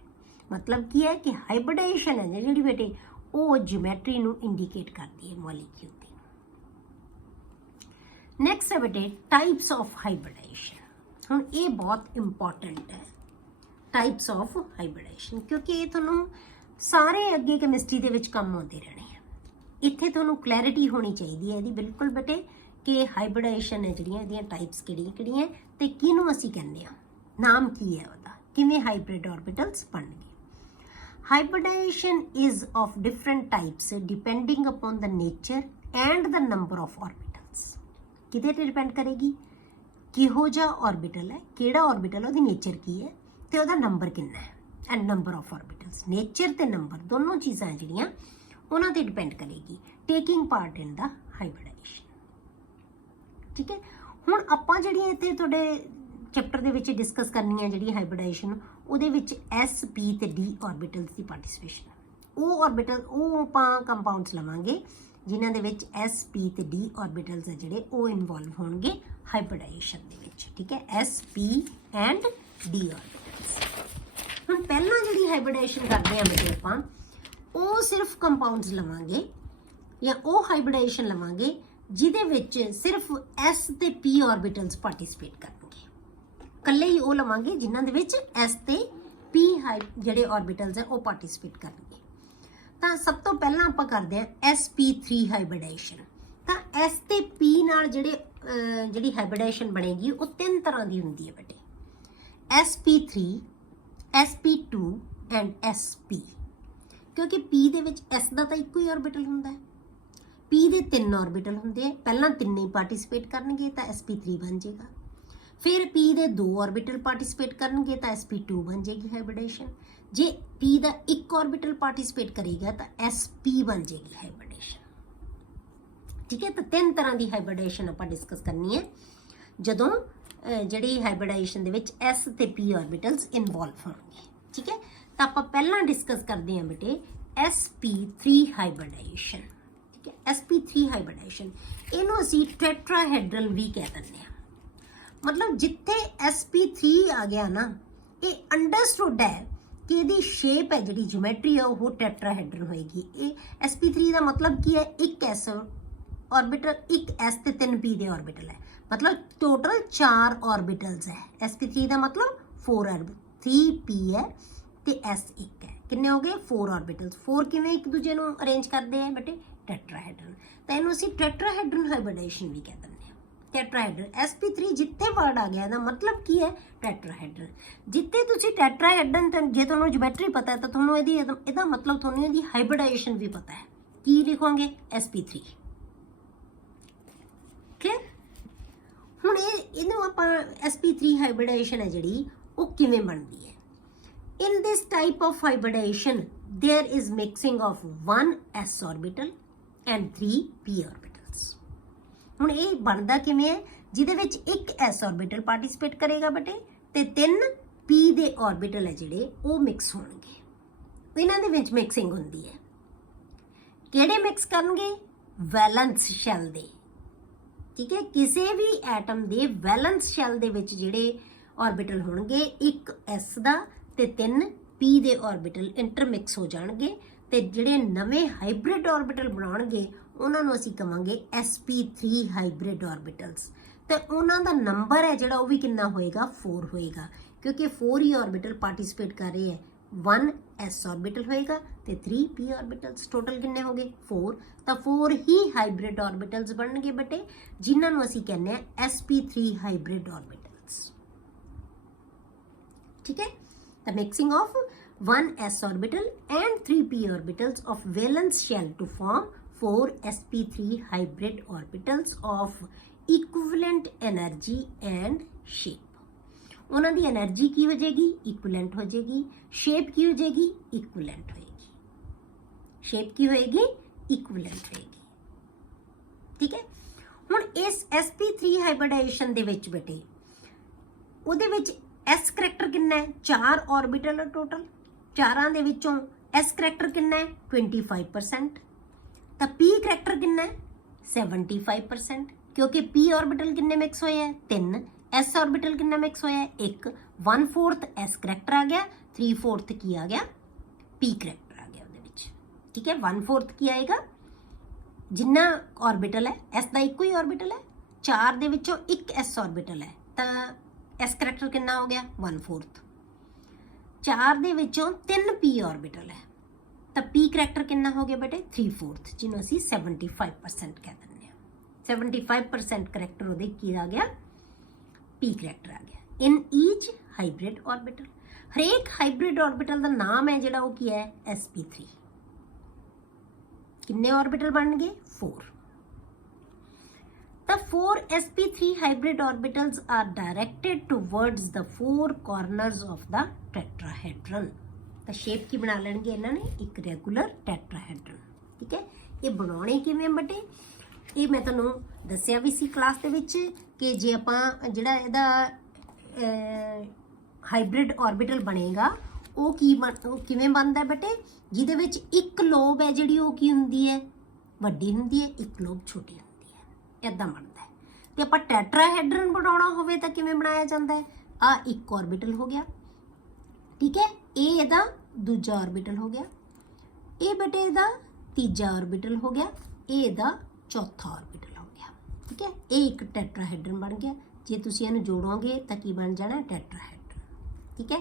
ਮਤਲਬ ਕੀ ਹੈ ਕਿ ਹਾਈਬ੍ਰਿਡਾਈਜੇਸ਼ਨ ਹੈ ਜਿਹੜੀ ਬੇਟੇ, ਉਹ ਜਿਓਮੈਟਰੀ ਨੂੰ ਇੰਡੀਕੇਟ ਕਰਦੀ ਹੈ ਮੋਲੀਕਿਊਲ ਦੀ। ਨੈਕਸਟ ਹੈ ਬੇਟੇ ਟਾਈਪਸ ਆਫ ਹਾਈਬ੍ਰਿਡਾਈਜੇਸ਼ਨ। ਹੁਣ ਇਹ ਬਹੁਤ ਇੰਪੋਰਟੈਂਟ ਹੈ, ਟਾਈਪਸ ਆਫ ਹਾਈਬ੍ਰਿਡਾਈਜੇਸ਼ਨ, ਕਿਉਂਕਿ ਇਹ ਤੁਹਾਨੂੰ ਸਾਰੇ ਅੱਗੇ ਕੈਮਿਸਟਰੀ ਦੇ ਵਿੱਚ ਕੰਮ ਆਉਂਦੇ ਰਹਿਣੇ ਆ। ਇੱਥੇ ਤੁਹਾਨੂੰ ਕਲੈਰਿਟੀ ਹੋਣੀ ਚਾਹੀਦੀ ਹੈ ਇਹਦੀ ਬਿਲਕੁਲ ਬੇਟੇ ਕਿ ਹਾਈਬ੍ਰਿਡਾਈਜੇਸ਼ਨ ਹੈ ਜਿਹੜੀਆਂ ਇਹਦੀਆਂ ਟਾਈਪਸ ਕਿਹੜੀਆਂ ਤੇ ਕਿਹਨੂੰ ਅਸੀਂ ਕਹਿੰਦੇ ਹਾਂ, ਨਾਮ ਕੀ ਹੈ ਉਹਦਾ, ਕਿਵੇਂ ਹਾਈਬ੍ਰਿਡ ਆਰਬਿਟਲਸ ਬਣਨਗੇ। Hybridization is of different types depending upon the nature and the number of orbitals। ਕਿਹਦੇ ਤੇ ਡਿਪੈਂਡ ਕਰੇਗੀ? ਕਿਹੋ ਜਿਹਾ ਆਰਬਿਟਲ ਹੈ, ਕਿਹੜਾ ਆਰਬਿਟਲ, ਉਹਦੀ ਨੇਚਰ ਕੀ ਹੈ ਤੇ ਉਹਦਾ ਨੰਬਰ ਕਿੰਨਾ ਹੈ। ਐਂਡ ਨੰਬਰ ਆਫ ਆਰਬਿਟਲਸ, ਨੇਚਰ ਤੇ ਨੰਬਰ ਦੋਨੋਂ ਚੀਜ਼ਾਂ ਜਿਹੜੀਆਂ ਉਹਨਾਂ ਤੇ ਡਿਪੈਂਡ ਕਰੇਗੀ ਟੇਕਿੰਗ ਪਾਰਟ ਇਨ ਦਾ ਹਾਈਬ੍ਰਿਡਾਈਜੇਸ਼ਨ। ਠੀਕ ਹੈ, ਹੁਣ ਆਪਾਂ ਜਿਹੜੀਆਂ ਇੱਥੇ ਤੁਹਾਡੇ ਚੈਪਟਰ ਦੇ ਵਿੱਚ ਡਿਸਕਸ ਕਰਨੀਆਂ ਜਿਹੜੀ ਹਾਈਬ੍ਰਿਡਾਈਜੇਸ਼ਨ, ਉਹਦੇ ਵਿੱਚ S, P ਤੇ D ਆਰਬਿਟਲਸ ਦੀ ਪਾਰਟਿਸਿਪੇਸ਼ਨ। ਉਹ ਆਰਬਿਟਲ, ਉਹ ਆਪਾਂ ਕੰਪਾਊਂਡਸ ਲਵਾਂਗੇ ਜਿਨ੍ਹਾਂ ਦੇ ਵਿੱਚ S, P ਤੇ D ਆਰਬਿਟਲਸ ਹੈ ਜਿਹੜੇ ਉਹ ਇਨਵੋਲਵ ਹੋਣਗੇ ਹਾਈਬ੍ਰਿਡਾਈਜੇਸ਼ਨ ਦੇ ਵਿੱਚ। ਠੀਕ ਹੈ, S, P ਐਂਡ D ਆਰਬਿਟਲਸ। ਹੁਣ ਪਹਿਲਾਂ ਜਿਹੜੀ ਹਾਈਬ੍ਰਿਡਾਈਜੇਸ਼ਨ ਕਰਦੇ ਹਾਂ ਬੇਟੇ ਆਪਾਂ, ਉਹ ਸਿਰਫ ਕੰਪਾਊਂਡਸ ਲਵਾਂਗੇ ਜਾਂ ਉਹ ਹਾਈਬ੍ਰਿਡਾਈਜੇਸ਼ਨ ਲਵਾਂਗੇ ਜਿਹਦੇ ਵਿੱਚ ਸਿਰਫ S ਤੇ P ਆਰਬਿਟਲਸ ਪਾਰਟਿਸਿਪੇਟ ਕਰਨਗੇ। ਇਕੱਲੇ ਹੀ ਉਹ ਲਵਾਂਗੇ ਜਿਨ੍ਹਾਂ ਦੇ ਵਿੱਚ S ਤੇ पी ਜਿਹੜੇ ऑर्बिटल्स है वो पार्टिसिपेट करनगे। ਤਾਂ ਸਭ ਤੋਂ ਪਹਿਲਾਂ ਆਪਾਂ ਕਰਦੇ ਹਾਂ sp3 ਹਾਈਬ੍ਰਿਡੇਸ਼ਨ। ਤਾਂ s ਤੇ p ਨਾਲ ਜਿਹੜੀ ਹਾਈਬ੍ਰਿਡੇਸ਼ਨ ਬਣੇਗੀ ਉਹ ਤਿੰਨ ਤਰ੍ਹਾਂ ਦੀ ਹੁੰਦੀ ਹੈ ਬੇਟੇ, sp3, sp2 ਐਂਡ sp। ਕਿਉਂਕਿ p ਦੇ ਵਿੱਚ s ਦਾ ਤਾਂ ਇੱਕੋ ਹੀ ਆਰਬਿਟਲ ਹੁੰਦਾ ਹੈ, p ਦੇ ਤਿੰਨ ਆਰਬਿਟਲ ਹੁੰਦੇ ਆ, ਪਹਿਲਾਂ ਤਿੰਨੇ ਹੀ ਪਾਰਟਿਸਿਪੇਟ ਕਰਨਗੇ ਤਾਂ sp3 ਬਣ ਜਾਏਗਾ। ਫਿਰ p ਦੇ ਦੋ ਆਰਬਿਟਲ ਪਾਰਟਿਸਿਪੇਟ ਕਰਨਗੇ ਤਾਂ sp2 ਬਣ ਜਾਏਗੀ ਹਾਈਬ੍ਰਿਡੇਸ਼ਨ। ਜੇ p ਦਾ ਇੱਕ ਆਰਬਿਟਲ ਪਾਰਟਿਸਿਪੇਟ ਕਰੇਗਾ ਤਾਂ sp ਬਣ ਜਾਏਗੀ ਹਾਈਬ੍ਰਿਡੇਸ਼ਨ। ਠੀਕ ਹੈ, ਤਾਂ ਤਿੰਨ ਤਰ੍ਹਾਂ ਦੀ ਹਾਈਬ੍ਰਿਡੇਸ਼ਨ ਆਪਾਂ ਡਿਸਕਸ ਕਰਨੀ ਹੈ ਜਦੋਂ ਜਿਹੜੀ ਹਾਈਬ੍ਰਿਡੇਸ਼ਨ ਦੇ ਵਿੱਚ s ਤੇ p ਆਰਬਿਟਲਸ ਇਨਵੋਲਵ ਹੋਣਗੇ। ਠੀਕ ਹੈ, ਤਾਂ ਆਪਾਂ ਪਹਿਲਾਂ ਡਿਸਕਸ ਕਰਦੇ ਹਾਂ ਬੇਟੇ sp3 ਹਾਈਬ੍ਰਿਡੇਸ਼ਨ। ਠੀਕ ਹੈ, sp3 ਹਾਈਬ੍ਰਿਡੇਸ਼ਨ ਇਹਨੂੰ ਅਸੀਂ ਟੈਟਰਾਹੈਡਰਲ ਵੀ ਕਹਿ ਦਿੰਦੇ ਹਾਂ। मतलब जिथे sp3 आ गया ना, ये अंडरस्टूड है कि ਇਹਦੀ शेप है जी ज्योमेट्री है वो टैट्राहेड्रन होएगी। ये sp3 का मतलब की है, एक s ऑर्बिटल, एक s ते 3 p दे ऑर्बिटल है, मतलब टोटल 4 ऑर्बिटल्स है। sp3 का मतलब 4 ऑर्बिटल, 3p है ते s एक है, कितने हो गए 4 ऑर्बिटल्स। 4 किवें एक दूजे ਨੂੰ अरेंज करते हैं बेटे टैट्राहेड्रन। तो इन्हों ਅਸੀਂ टैट्राहेड्रन हाइब्रिडेशन भी कहते हैं। ਟੈਟਰਾहेड्रन sp3 ਜਿੱਥੇ ਵਰਡ ਆ ਗਿਆ ਇਹਦਾ ਮਤਲਬ ਕੀ ਹੈ ਟੈਟਰਾहेड्रन। ਜਿੱਥੇ ਤੁਸੀਂ ਟੈਟਰਾहेड्रन ਤੇ ਜੇ ਤੁਹਾਨੂੰ ਜਿਓਮੈਟਰੀ ਪਤਾ ਹੈ ਤਾਂ ਤੁਹਾਨੂੰ ਇਹਦਾ ਮਤਲਬ ਤੁਹਾਨੂੰ ਇਹਦੀ ਹਾਈਬ੍ਰਿਡੇਸ਼ਨ ਵੀ ਪਤਾ ਹੈ। ਕੀ ਲਿਖੋਗੇ sp3। ਕਲੀਅਰ। ਹੁਣ ਇਹਨੂੰ ਆਪਾਂ sp3 ਹਾਈਬ੍ਰਿਡੇਸ਼ਨ ਹੈ ਜਿਹੜੀ ਉਹ ਕਿਵੇਂ ਬਣਦੀ ਹੈ। In this type of hybridization there is mixing of 1 s orbital and 3 p orbitals. ਹੁਣ ਇਹ ਬਣਦਾ ਕਿਵੇਂ ਹੈ, ਜਿਹਦੇ ਵਿੱਚ ਇੱਕ s ऑर्बिटल ਪਾਰਟਿਸਿਪੇਟ ਕਰੇਗਾ ਬੇਟੇ ਤੇ 3 p ਦੇ ऑर्बिटल ਹੈ ਜਿਹੜੇ ਉਹ ਮਿਕਸ ਹੋਣਗੇ। ਇਹਨਾਂ ਦੇ ਵਿੱਚ ਮਿਕਸਿੰਗ ਹੁੰਦੀ ਹੈ। ਕਿਹੜੇ ਮਿਕਸ ਕਰਨਗੇ? ਵੈਲੈਂਸ ਸ਼ੈਲ ਦੇ। ਠੀਕ ਹੈ, ਕਿਸੇ ਵੀ ਐਟਮ ਦੇ ਵੈਲੈਂਸ ਸ਼ੈਲ ਦੇ ਵਿੱਚ ਜਿਹੜੇ ऑर्बिटल ਹੋਣਗੇ, ਇੱਕ s ਦਾ ਤੇ 3 p ਦੇ ऑर्बिटल ਇੰਟਰਮਿਕਸ ਹੋ ਜਾਣਗੇ ਤੇ ਜਿਹੜੇ ਨਵੇਂ ਹਾਈਬ੍ਰਿਡ ऑर्बिटल ਬਣਾਉਣਗੇ ਉਹਨਾਂ ਨੂੰ ਅਸੀਂ ਕਵਾਂਗੇ sp3 ਹਾਈਬ੍ਰਿਡ ऑर्बिटल्स। ਤੇ ਉਹਨਾਂ ਦਾ ਨੰਬਰ ਹੈ ਜਿਹੜਾ ਉਹ ਵੀ ਕਿੰਨਾ ਹੋਏਗਾ 4 ਹੋਏਗਾ, ਕਿਉਂਕਿ 4 ਹੀ ऑर्बिटल ਪਾਰਟਿਸਿਪੇਟ ਕਰ ਰਹੇ ਹੈ। 1 s ऑर्बिटल ਹੋਏਗਾ ਤੇ 3 p ऑर्बिटल्स। ਟੋਟਲ ਕਿੰਨੇ ਹੋ ਗਏ 4। ਤਾਂ 4 ਹੀ ਹਾਈਬ੍ਰਿਡ ऑर्बिटल्स ਬਣਨਗੇ ਬੇਟੇ, ਜਿਨ੍ਹਾਂ ਨੂੰ ਅਸੀਂ ਕਹਿੰਦੇ ਆ sp3 ਹਾਈਬ੍ਰਿਡ ऑर्बिटल्स। ठीक है, the mixing of 1 s orbital and 3 p orbitals of valence shell to form 4 sp3 hybrid orbitals of equivalent energy and shape। ਉਹਨਾਂ ਦੀ એનર્ਜੀ ਕੀ ਹੋ ਜਾਏਗੀ? ਇਕੁਇਵਲੈਂਟ ਹੋ ਜਾਏਗੀ। ਸ਼ੇਪ ਕੀ ਹੋ ਜਾਏਗੀ? ਇਕੁਇਵਲੈਂਟ ਹੋਏਗੀ। ਸ਼ੇਪ ਕੀ ਹੋਏਗੀ? ਇਕੁਇਵਲੈਂਟ ਹੋਏਗੀ। ਠੀਕ ਹੈ, ਹੁਣ ਇਸ sp3 ਹਾਈਬ੍ਰਿਡੇਸ਼ਨ ਦੇ ਵਿੱਚ ਬੇਟੇ ਉਹਦੇ ਵਿੱਚ s ਕਰੈਕਟਰ ਕਿੰਨਾ ਹੈ? 4 ऑर्बिटल है टोटल। ਚਾਰਾਂ ਦੇ ਵਿੱਚੋਂ s ਕਰੈਕਟਰ ਕਿੰਨਾ ਹੈ? 25%। ਤਾਂ p ਕਰੈਕਟਰ ਕਿੰਨਾ ਹੈ? 75%। ਕਿਉਂਕਿ p ऑर्बिटल ਕਿੰਨੇ ਮਿਕਸ ਹੋਏ ਹੈ? 3। s ऑर्बिटल ਕਿੰਨਾ ਮਿਕਸ ਹੋਇਆ ਹੈ? 1। 1/4 s ਕਰੈਕਟਰ ਆ ਗਿਆ, 3/4 ਕੀ ਆ ਗਿਆ? p ਕਰੈਕਟਰ ਆ ਗਿਆ ਉਹਦੇ ਵਿੱਚ। ਠੀਕ ਹੈ, 1/4 ਕੀ ਆਏਗਾ? ਜਿੰਨਾ ऑर्बिटल ਹੈ s ਦਾ ਇੱਕੋ ਹੀ ऑर्बिटल ਹੈ, 4 ਦੇ ਵਿੱਚੋਂ ਇੱਕ s ऑर्बिटल ਹੈ ਤਾਂ s ਕਰੈਕਟਰ ਕਿੰਨਾ ਹੋ ਗਿਆ? 1/4। 4 ਦੇ ਵਿੱਚੋਂ 3 p ऑर्बिटल ਹੈ ਤਾਂ p ਕਰੈਕਟਰ ਕਿੰਨਾ ਹੋ ਗਿਆ ਬੇਟੇ? 3/4, ਜਿਹਨੂੰ ਅਸੀਂ 75% ਕਹਿ ਦਿੰਦੇ ਹਾਂ। 75% ਕਰੈਕਟਰ ਉਹਦੇ ਕੀ ਆ ਗਿਆ? p ਕਰੈਕਟਰ ਆ ਗਿਆ ਇਨ ਈਚ ਹਾਈਬ੍ਰਿਡ ऑर्बिटल। ਹਰੇਕ ਹਾਈਬ੍ਰਿਡ ऑर्बिटल ਦਾ ਨਾਮ ਹੈ ਜਿਹੜਾ ਉਹ ਕੀ ਹੈ? sp3। ਕਿੰਨੇ ऑर्बिटल ਬਣਨਗੇ? 4। The 4 sp3 hybrid orbitals are directed towards the 4 corners of the tetrahedron। ਤਾਂ ਸ਼ੇਪ ਕੀ ਬਣਾ ਲੈਣਗੇ ਇਹਨਾਂ ਨੇ? ਇੱਕ ਰੈਗੂਲਰ ਟੈਟਰਾਹੈਡਰਨ। ਠੀਕ ਹੈ, ਇਹ ਬਣਾਉਣੇ ਕਿਵੇਂ ਬੇਟੇ? ਇਹ ਮੈਂ ਤੁਹਾਨੂੰ ਦੱਸਿਆ ਵੀ ਸੀ ਕਲਾਸ ਦੇ ਵਿੱਚ ਕਿ ਜੇ ਆਪਾਂ ਜਿਹੜਾ ਇਹਦਾ ਹਾਈਬ੍ਰਿਡ ऑर्बिटल ਬਣੇਗਾ ਉਹ ਕਿਵੇਂ ਬਣਦਾ ਬੇਟੇ? ਜਿਹਦੇ ਵਿੱਚ ਇੱਕ ਲੋਬ ਹੈ ਜਿਹੜੀ ਉਹ ਕੀ ਹੁੰਦੀ ਹੈ? ਵੱਡੀ ਹੁੰਦੀ ਹੈ, ਇੱਕ ਲੋਬ ਛੋਟੀ ਹੁੰਦੀ ਹੈ। ਇੱਦਾਂ ਬਣਦਾ ਹੈ। ਤੇ ਆਪਾਂ ਟੈਟਰਾਹੈਡਰਨ ਬਣਾਉਣਾ ਹੋਵੇ ਤਾਂ ਕਿਵੇਂ ਬਣਾਇਆ ਜਾਂਦਾ ਹੈ? ਆ ਇੱਕ ऑर्बिटल ਹੋ ਗਿਆ। ਠੀਕ ਹੈ, ਇਹ ਇਹਦਾ ਦੂਜਾ ऑर्बिटल ਹੋ ਗਿਆ। ਇਹ ਬੇਟੇ ਇਹਦਾ ਤੀਜਾ ऑर्बिटल ਹੋ ਗਿਆ। ਇਹ ਇਹਦਾ ਚੌਥਾ ऑर्बिटल ਹੋ ਗਿਆ। ਠੀਕ ਹੈ, ਇਹ ਇੱਕ ਟੈਟਰਾਹੈਡਰਨ ਬਣ ਗਿਆ। ਜੇ ਤੁਸੀਂ ਇਹਨੂੰ ਜੋੜੋਗੇ ਤਾਂ ਕੀ ਬਣ ਜਾਣਾ? ਟੈਟਰਾਹੈਡਰਨ। ਠੀਕ ਹੈ,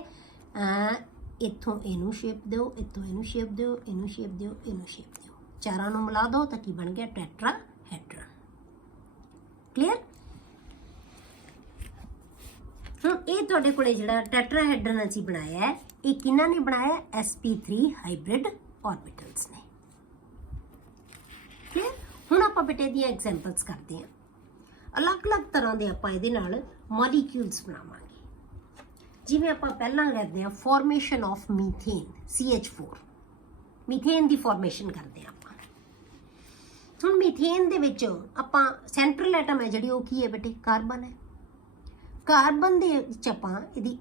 ਇੱਥੋਂ ਇਹਨੂੰ ਸ਼ੇਪ ਦਿਓ, ਇੱਥੋਂ ਇਹਨੂੰ ਸ਼ੇਪ ਦਿਓ, ਇਹਨੂੰ ਸ਼ੇਪ ਦਿਓ, ਇਹਨੂੰ ਸ਼ੇਪ ਦਿਓ, ਚਾਰਾਂ ਨੂੰ ਮਿਲਾ ਦਿਓ ਤਾਂ ਕੀ ਬਣ ਗਿਆ? ਟੈਟਰਾਹੈਡਰਨ। ਕਲੀਅਰ? ਹੁਣ ਇਹ ਤੁਹਾਡੇ ਕੋਲੇ ਜਿਹੜਾ ਟੈਟਰਾਹੈਡਰਨ ਅਸੀਂ ਬਣਾਇਆ ਹੈ, ਇਹ ਕਿਹਨਾਂ ਨੇ ਬਣਾਇਆ? sp3 ਹਾਈਬ੍ਰਿਡ ऑर्बिटल्स ਨੇ। ਕਲੀਅਰ? ਹੁਣ ਆਪਾਂ ਬੇਟੇ ਦੀਆਂ ਐਗਜ਼ਾਮਪਲਸ ਕਰਦੇ ਹਾਂ। ਅਲੱਗ-ਅਲੱਗ ਤਰ੍ਹਾਂ ਦੇ ਆਪਾਂ ਇਹਦੇ ਨਾਲ ਮੋਲੀਕਿਊਲਸ ਬਣਾਵਾਂਗੇ। ਜਿਵੇਂ ਆਪਾਂ ਪਹਿਲਾਂ ਕਰਦੇ ਹਾਂ formation of methane, CH4, methane the formation ਕਰਦੇ ਹਾਂ ਆਪਾਂ। ਹੁਣ ਮੀਥੇਨ ਦੇ ਵਿੱਚ ਆਪਾਂ ਸੈਂਟਰਲ ਐਟਮ ਹੈ ਜਿਹੜੀ, ਉਹ ਕੀ ਹੈ ਬੇਟੇ? ਕਾਰਬਨ ਹੈ। ਕਾਰਬਨ ਦੇ ਵਿੱਚ ਆਪਾਂ ਇਹਦੀ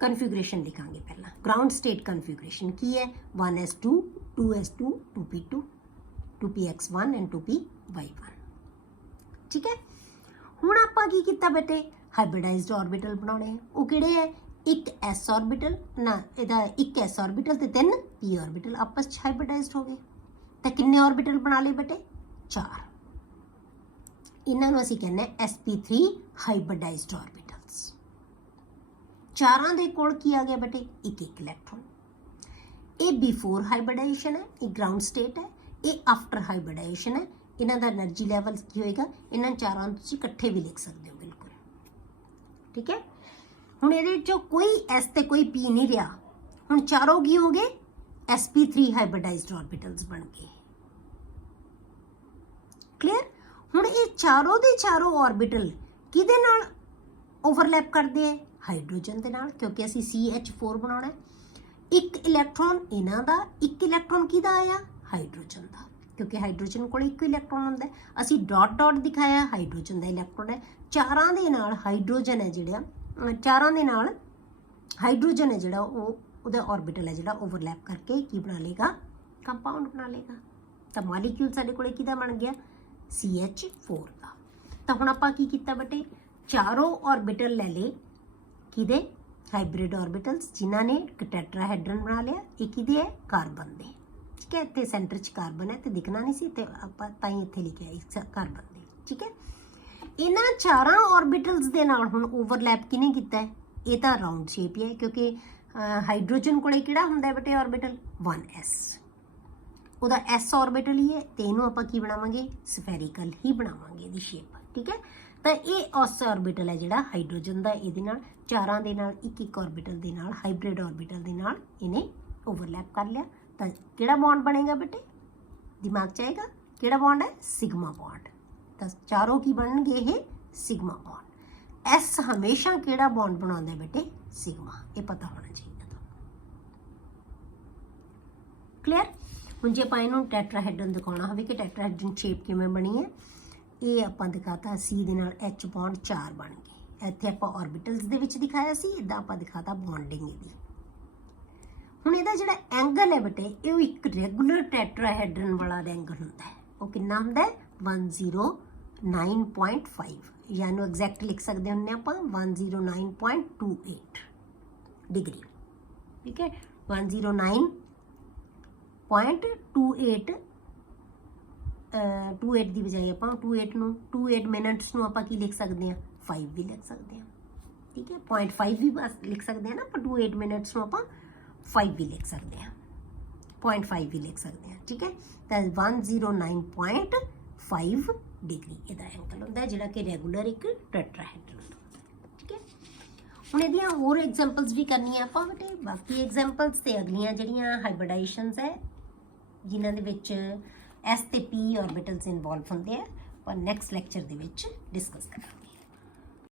ਕਨਫਿਗਰੇਸ਼ਨ ਲਿਖਾਂਗੇ। ਪਹਿਲਾਂ ਗਰਾਊਂਡ ਸਟੇਟ ਕਨਫਿਗਰੇਸ਼ਨ ਕੀ ਹੈ? 1s2 2s2 2p2 2px1 and 2py1। ਠੀਕ ਹੈ। ਹੁਣ ਆਪਾਂ ਕੀ ਕੀਤਾ ਬੇਟੇ? ਹਾਈਬ੍ਰਿਡਾਈਜ਼ਡ ਆਰਬਿਟਲ ਬਣਾਉਣੇ ਆ। ਉਹ ਕਿਹੜੇ ਹੈ? ਇੱਕ s ਆਰਬਿਟਲ ਨਾ, ਇਹਦਾ ਇੱਕ s ਆਰਬਿਟਲ ਤੇ 3 p ਆਰਬਿਟਲ ਆਪਸ ਚ ਹਾਈਬ੍ਰਿਡਾਈਜ਼ਡ ਹੋ ਗਏ। ਤਾਂ ਕਿੰਨੇ ਆਰਬਿਟਲ ਬਣਾ ਲਏ ਬੇਟੇ? 4। ਇਹਨਾਂ ਨੂੰ ਅਸੀਂ ਕਹਿੰਦੇ sp3 ਹਾਈਬ੍ਰਿਡਾਈਜ਼ਡ ਆਰਬਿਟਲਸ। ਚਾਰਾਂ ਦੇ ਕੋਲ ਕੀ ਆ ਗਿਆ ਬੇਟੇ? ਇੱਕ ਇਲੈਕਟ੍ਰੋਨ। ਇਹ ਬਿਫੋਰ ਹਾਈਬ੍ਰਿਡਾਈਜੇਸ਼ਨ ਹੈ, ਇਹ ਗਰਾਊਂਡ ਸਟੇਟ ਹੈ। ਇਹ ਆਫਟਰ ਹਾਈਬ੍ਰਿਡਾਈਜੇਸ਼ਨ ਹੈ। ਇਹਨਾਂ ਦਾ એનર્ਜੀ ਲੈਵਲ ਕੀ ਹੋਏਗਾ? ਇਹਨਾਂ ਚਾਰਾਂ ਨੂੰ ਤੁਸੀਂ ਇਕੱਠੇ ਵੀ ਲਿਖ ਸਕਦੇ ਹੋ, ਬਿਲਕੁਲ। ਠੀਕ ਹੈ। ਹੁਣ ਇਹਦੇ ਵਿੱਚੋਂ ਕੋਈ s ਤੇ ਕੋਈ p ਨਹੀਂ ਰਿਹਾ। ਹੁਣ ਚਾਰੋਂ ਕੀ ਹੋ ਗਏ? sp3 ਹਾਈਬ੍ਰਿਡਾਈਜ਼ਡ ਆਰਬਿਟਲਸ ਬਣ ਗਏ। ਕਲੀਅਰ? ਹੁਣ ਇਹ ਚਾਰੋਂ ਦੇ ਚਾਰੋਂ ਆਰਬਿਟਲ ਕਿਹਦੇ ਨਾਲ ਓਵਰਲੈਪ ਕਰਦੇ ਹੈ? ਹਾਈਡਰੋਜਨ ਦੇ ਨਾਲ, ਕਿਉਂਕਿ ਅਸੀਂ CH4 ਬਣਾਉਣਾ ਹੈ। ਇੱਕ ਇਲੈਕਟ੍ਰੋਨ ਇਹਨਾਂ ਦਾ, ਇੱਕ ਇਲੈਕਟ੍ਰੋਨ ਕਿਹਦਾ ਆਇਆ? ਹਾਈਡਰੋਜਨ ਦਾ, ਕਿਉਂਕਿ ਹਾਈਡਰੋਜਨ ਕੋਲ ਇੱਕ ਇਲੈਕਟ੍ਰੋਨ ਹੁੰਦਾ ਹੈ। ਅਸੀਂ ਡਾਟ ਡਾਟ ਦਿਖਾਇਆ, ਹਾਈਡਰੋਜਨ ਦਾ ਇਲੈਕਟ੍ਰੋਨ ਹੈ। ਚਾਰਾਂ ਦੇ ਨਾਲ ਹਾਈਡਰੋਜਨ ਹੈ ਜਿਹੜਾ, ਚਾਰਾਂ ਦੇ ਨਾਲ ਹਾਈਡਰੋਜਨ ਹੈ ਜਿਹੜਾ, ਉਹ ਉਹਦਾ ਆਰਬਿਟਲ ਹੈ ਜਿਹੜਾ ਓਵਰਲੈਪ ਕਰਕੇ ਕੀ ਬਣਾ ਲੇਗਾ? ਕੰਪਾਊਂਡ ਬਣਾ ਲੇਗਾ। ਤਾਂ ਮੋਲੀਕਿਊਲ ਸਾਡੇ ਕੋਲੇ ਕਿਹਦਾ ਬਣ ਗਿਆ? CH4 ਦਾ। ਤਾਂ ਹੁਣ ਆਪਾਂ ਕੀ ਕੀਤਾ ਬੇਟੇ? ਚਾਰੋਂ ਆਰਬਿਟਲ ਲੈ ਲਏ ਕਿਹਦੇ? ਹਾਈਬ੍ਰਿਡ ਆਰਬਿਟਲਸ, ਜਿਨ੍ਹਾਂ ਨੇ ਇੱਕ ਟੈਟਰਾਹੈਡਰਨ ਬਣਾ ਲਿਆ। ਇਹ ਕਿਹਦੇ ਹੈ? ਕਾਰਬਨ ਦੇ। ਠੀਕ ਹੈ। ਇੱਥੇ ਸੈਂਟਰ 'ਚ ਕਾਰਬਨ ਹੈ ਤੇ ਦਿਖਣਾ ਨਹੀਂ ਸੀ, ਤੇ ਆਪਾਂ ਤਾਂ ਹੀ ਇੱਥੇ ਲਿਖਿਆ ਇਸ ਕਾਰਬਨ ਦੇ। ਠੀਕ ਹੈ। ਇਹਨਾਂ ਚਾਰਾਂ ਆਰਬਿਟਲਸ ਦੇ ਨਾਲ ਹੁਣ ਓਵਰਲੈਪ ਕਿਹਨੇ ਕੀਤਾ ਹੈ? ਇਹ ਤਾਂ ਰਾਊਂਡ ਸ਼ੇਪ ਹੀ ਹੈ, ਕਿਉਂਕਿ ਹਾਈਡਰੋਜਨ ਕੋਲੇ ਕਿਹੜਾ ਹੁੰਦਾ ਹੈ ਬੇਟੇ ਆਰਬਿਟਲ? 1s। ਉਹਦਾ s ਆਰਬਿਟਲ ਹੀ ਹੈ, ਤੇ ਇਹਨੂੰ ਆਪਾਂ ਕੀ ਬਣਾਵਾਂਗੇ? ਸਫੈਰੀਕਲ ਹੀ ਬਣਾਵਾਂਗੇ ਇਹਦੀ ਸ਼ੇਪ। ਠੀਕ ਹੈ। ਤਾਂ ਇਹ s ਆਰਬਿਟਲ ਹੈ ਜਿਹੜਾ ਹਾਈਡਰੋਜਨ ਦਾ, ਇਹਦੇ ਨਾਲ ਚਾਰਾਂ ਦੇ ਨਾਲ ਇੱਕ ਇੱਕ ਆਰਬਿਟਲ ਦੇ ਨਾਲ, ਹਾਈਬ੍ਰਿਡ ਆਰਬਿਟਲ ਦੇ ਨਾਲ ਇਹਨੇ ਓਵਰਲੈਪ ਕਰ ਲਿਆ। ਤਾਂ ਕਿਹੜਾ ਬੌਂਡ ਬਣੇਗਾ ਬੇਟੇ? ਦਿਮਾਗ 'ਚ ਆਏਗਾ ਕਿਹੜਾ ਬੌਂਡ ਹੈ? Sigma bond. ਤਾਂ ਚਾਰੋਂ ਕੀ ਬਣਨਗੇ? ਇਹ ਸਿਗਮਾ ਬੌਂਡ। s ਹਮੇਸ਼ਾ ਕਿਹੜਾ ਬੌਂਡ ਬਣਾਉਂਦਾ ਹੈ ਬੇਟੇ? ਸਿਗਮਾ। ਇਹ ਪਤਾ ਹੋਣਾ ਚਾਹੀਦਾ ਤੁਹਾਨੂੰ। ਕਲੀਅਰ? ਹੁਣ ਜੇ ਆਪਾਂ ਇਹਨੂੰ ਟੈਟਰਾਹੈਡਰਨ ਦਿਖਾਉਣਾ ਹੋਵੇ ਕਿ ਟੈਟਰਾਹੈਡਰਨ ਸ਼ੇਪ ਕਿਵੇਂ ਬਣੀ ਹੈ, ਇਹ ਆਪਾਂ ਦਿਖਾਤਾ C ਦੇ ਨਾਲ H ਬੌਂਡ 4 ਬਣ ਗਏ। ਇੱਥੇ ਆਪਾਂ ਆਰਬਿਟਲਸ ਦੇ ਵਿੱਚ ਦਿਖਾਇਆ ਸੀ, ਇੱਦਾਂ ਆਪਾਂ ਦਿਖਾਤਾ ਬੌਂਡਿੰਗ ਇਹਦੀ। ਹੁਣ ਇਹਦਾ ਜਿਹੜਾ ਐਂਗਲ ਹੈ ਬੇਟੇ, ਇਹ ਇੱਕ ਰੈਗੂਲਰ ਟੈਟਰਾਹੈਡਰਨ ਵਾਲਾ ਐਂਗਲ ਹੁੰਦਾ ਹੈ। ਉਹ ਕਿੰਨਾ ਹੁੰਦਾ ਹੈ? 109.5, ਜਾਂ ਇਹਨੂੰ ਐਗਜ਼ੈਕਟ ਲਿਖ ਸਕਦੇ ਹੁੰਦੇ ਆਪਾਂ 109.28 ਡਿਗਰੀ। ਠੀਕ ਹੈ। 109.28 28 ਦੀ ਬਜਾਏ ਆਪਾਂ 28 ਮਿੰਟਸ ਨੂੰ ਆਪਾਂ ਕੀ ਲਿਖ ਸਕਦੇ ਹਾਂ? 5 ਵੀ ਲਿਖ ਸਕਦੇ ਹਾਂ। ਠੀਕ ਹੈ। 0.5 ਵੀ ਬਸ ਲਿਖ ਸਕਦੇ ਹਾਂ ਨਾ ਆਪਾਂ। 28 ਮਿੰਟਸ ਨੂੰ ਆਪਾਂ 5 ਵੀ ਲਿਖ ਸਕਦੇ ਹਾਂ, 0.5 ਵੀ ਲਿਖ ਸਕਦੇ ਹਾਂ। ਠੀਕ ਹੈ। ਤਾਂ 109.5 ਡਿਗਰੀ ਇਹਦਾ ਐਂਗਲ ਹੁੰਦਾ, ਜਿਹੜਾ ਕਿ ਰੈਗੂਲਰ ਇੱਕ ਟੈਟਰਾਹੈਡਰਨ ਹੁੰਦਾ। ਠੀਕ ਹੈ। ਹੁਣ ਇਹਦੀਆਂ ਹੋਰ ਐਗਜ਼ਾਮਪਲਸ ਵੀ ਕਰਨੀਆਂ ਆਪਾਂ ਬੇਟੇ। ਬਾਕੀ ਐਗਜ਼ਾਮਪਲਸ ਤੇ ਅਗਲੀਆਂ ਜਿਹੜੀਆਂ ਹਾਈਬ੍ਰਿਡਾਈਜੇਸ਼ਨਸ ਹੈ, ਜਿਨ੍ਹਾਂ ਦੇ ਵਿੱਚ s ਤੇ p ਆਰਬਿਟਲਸ ਇਨਵੋਲਵ ਹੁੰਦੇ ਆ, ਪਰ ਨੈਕਸਟ ਲੈਕਚਰ ਦੇ ਵਿੱਚ ਡਿਸਕਸ ਕਰਾਂਗੇ।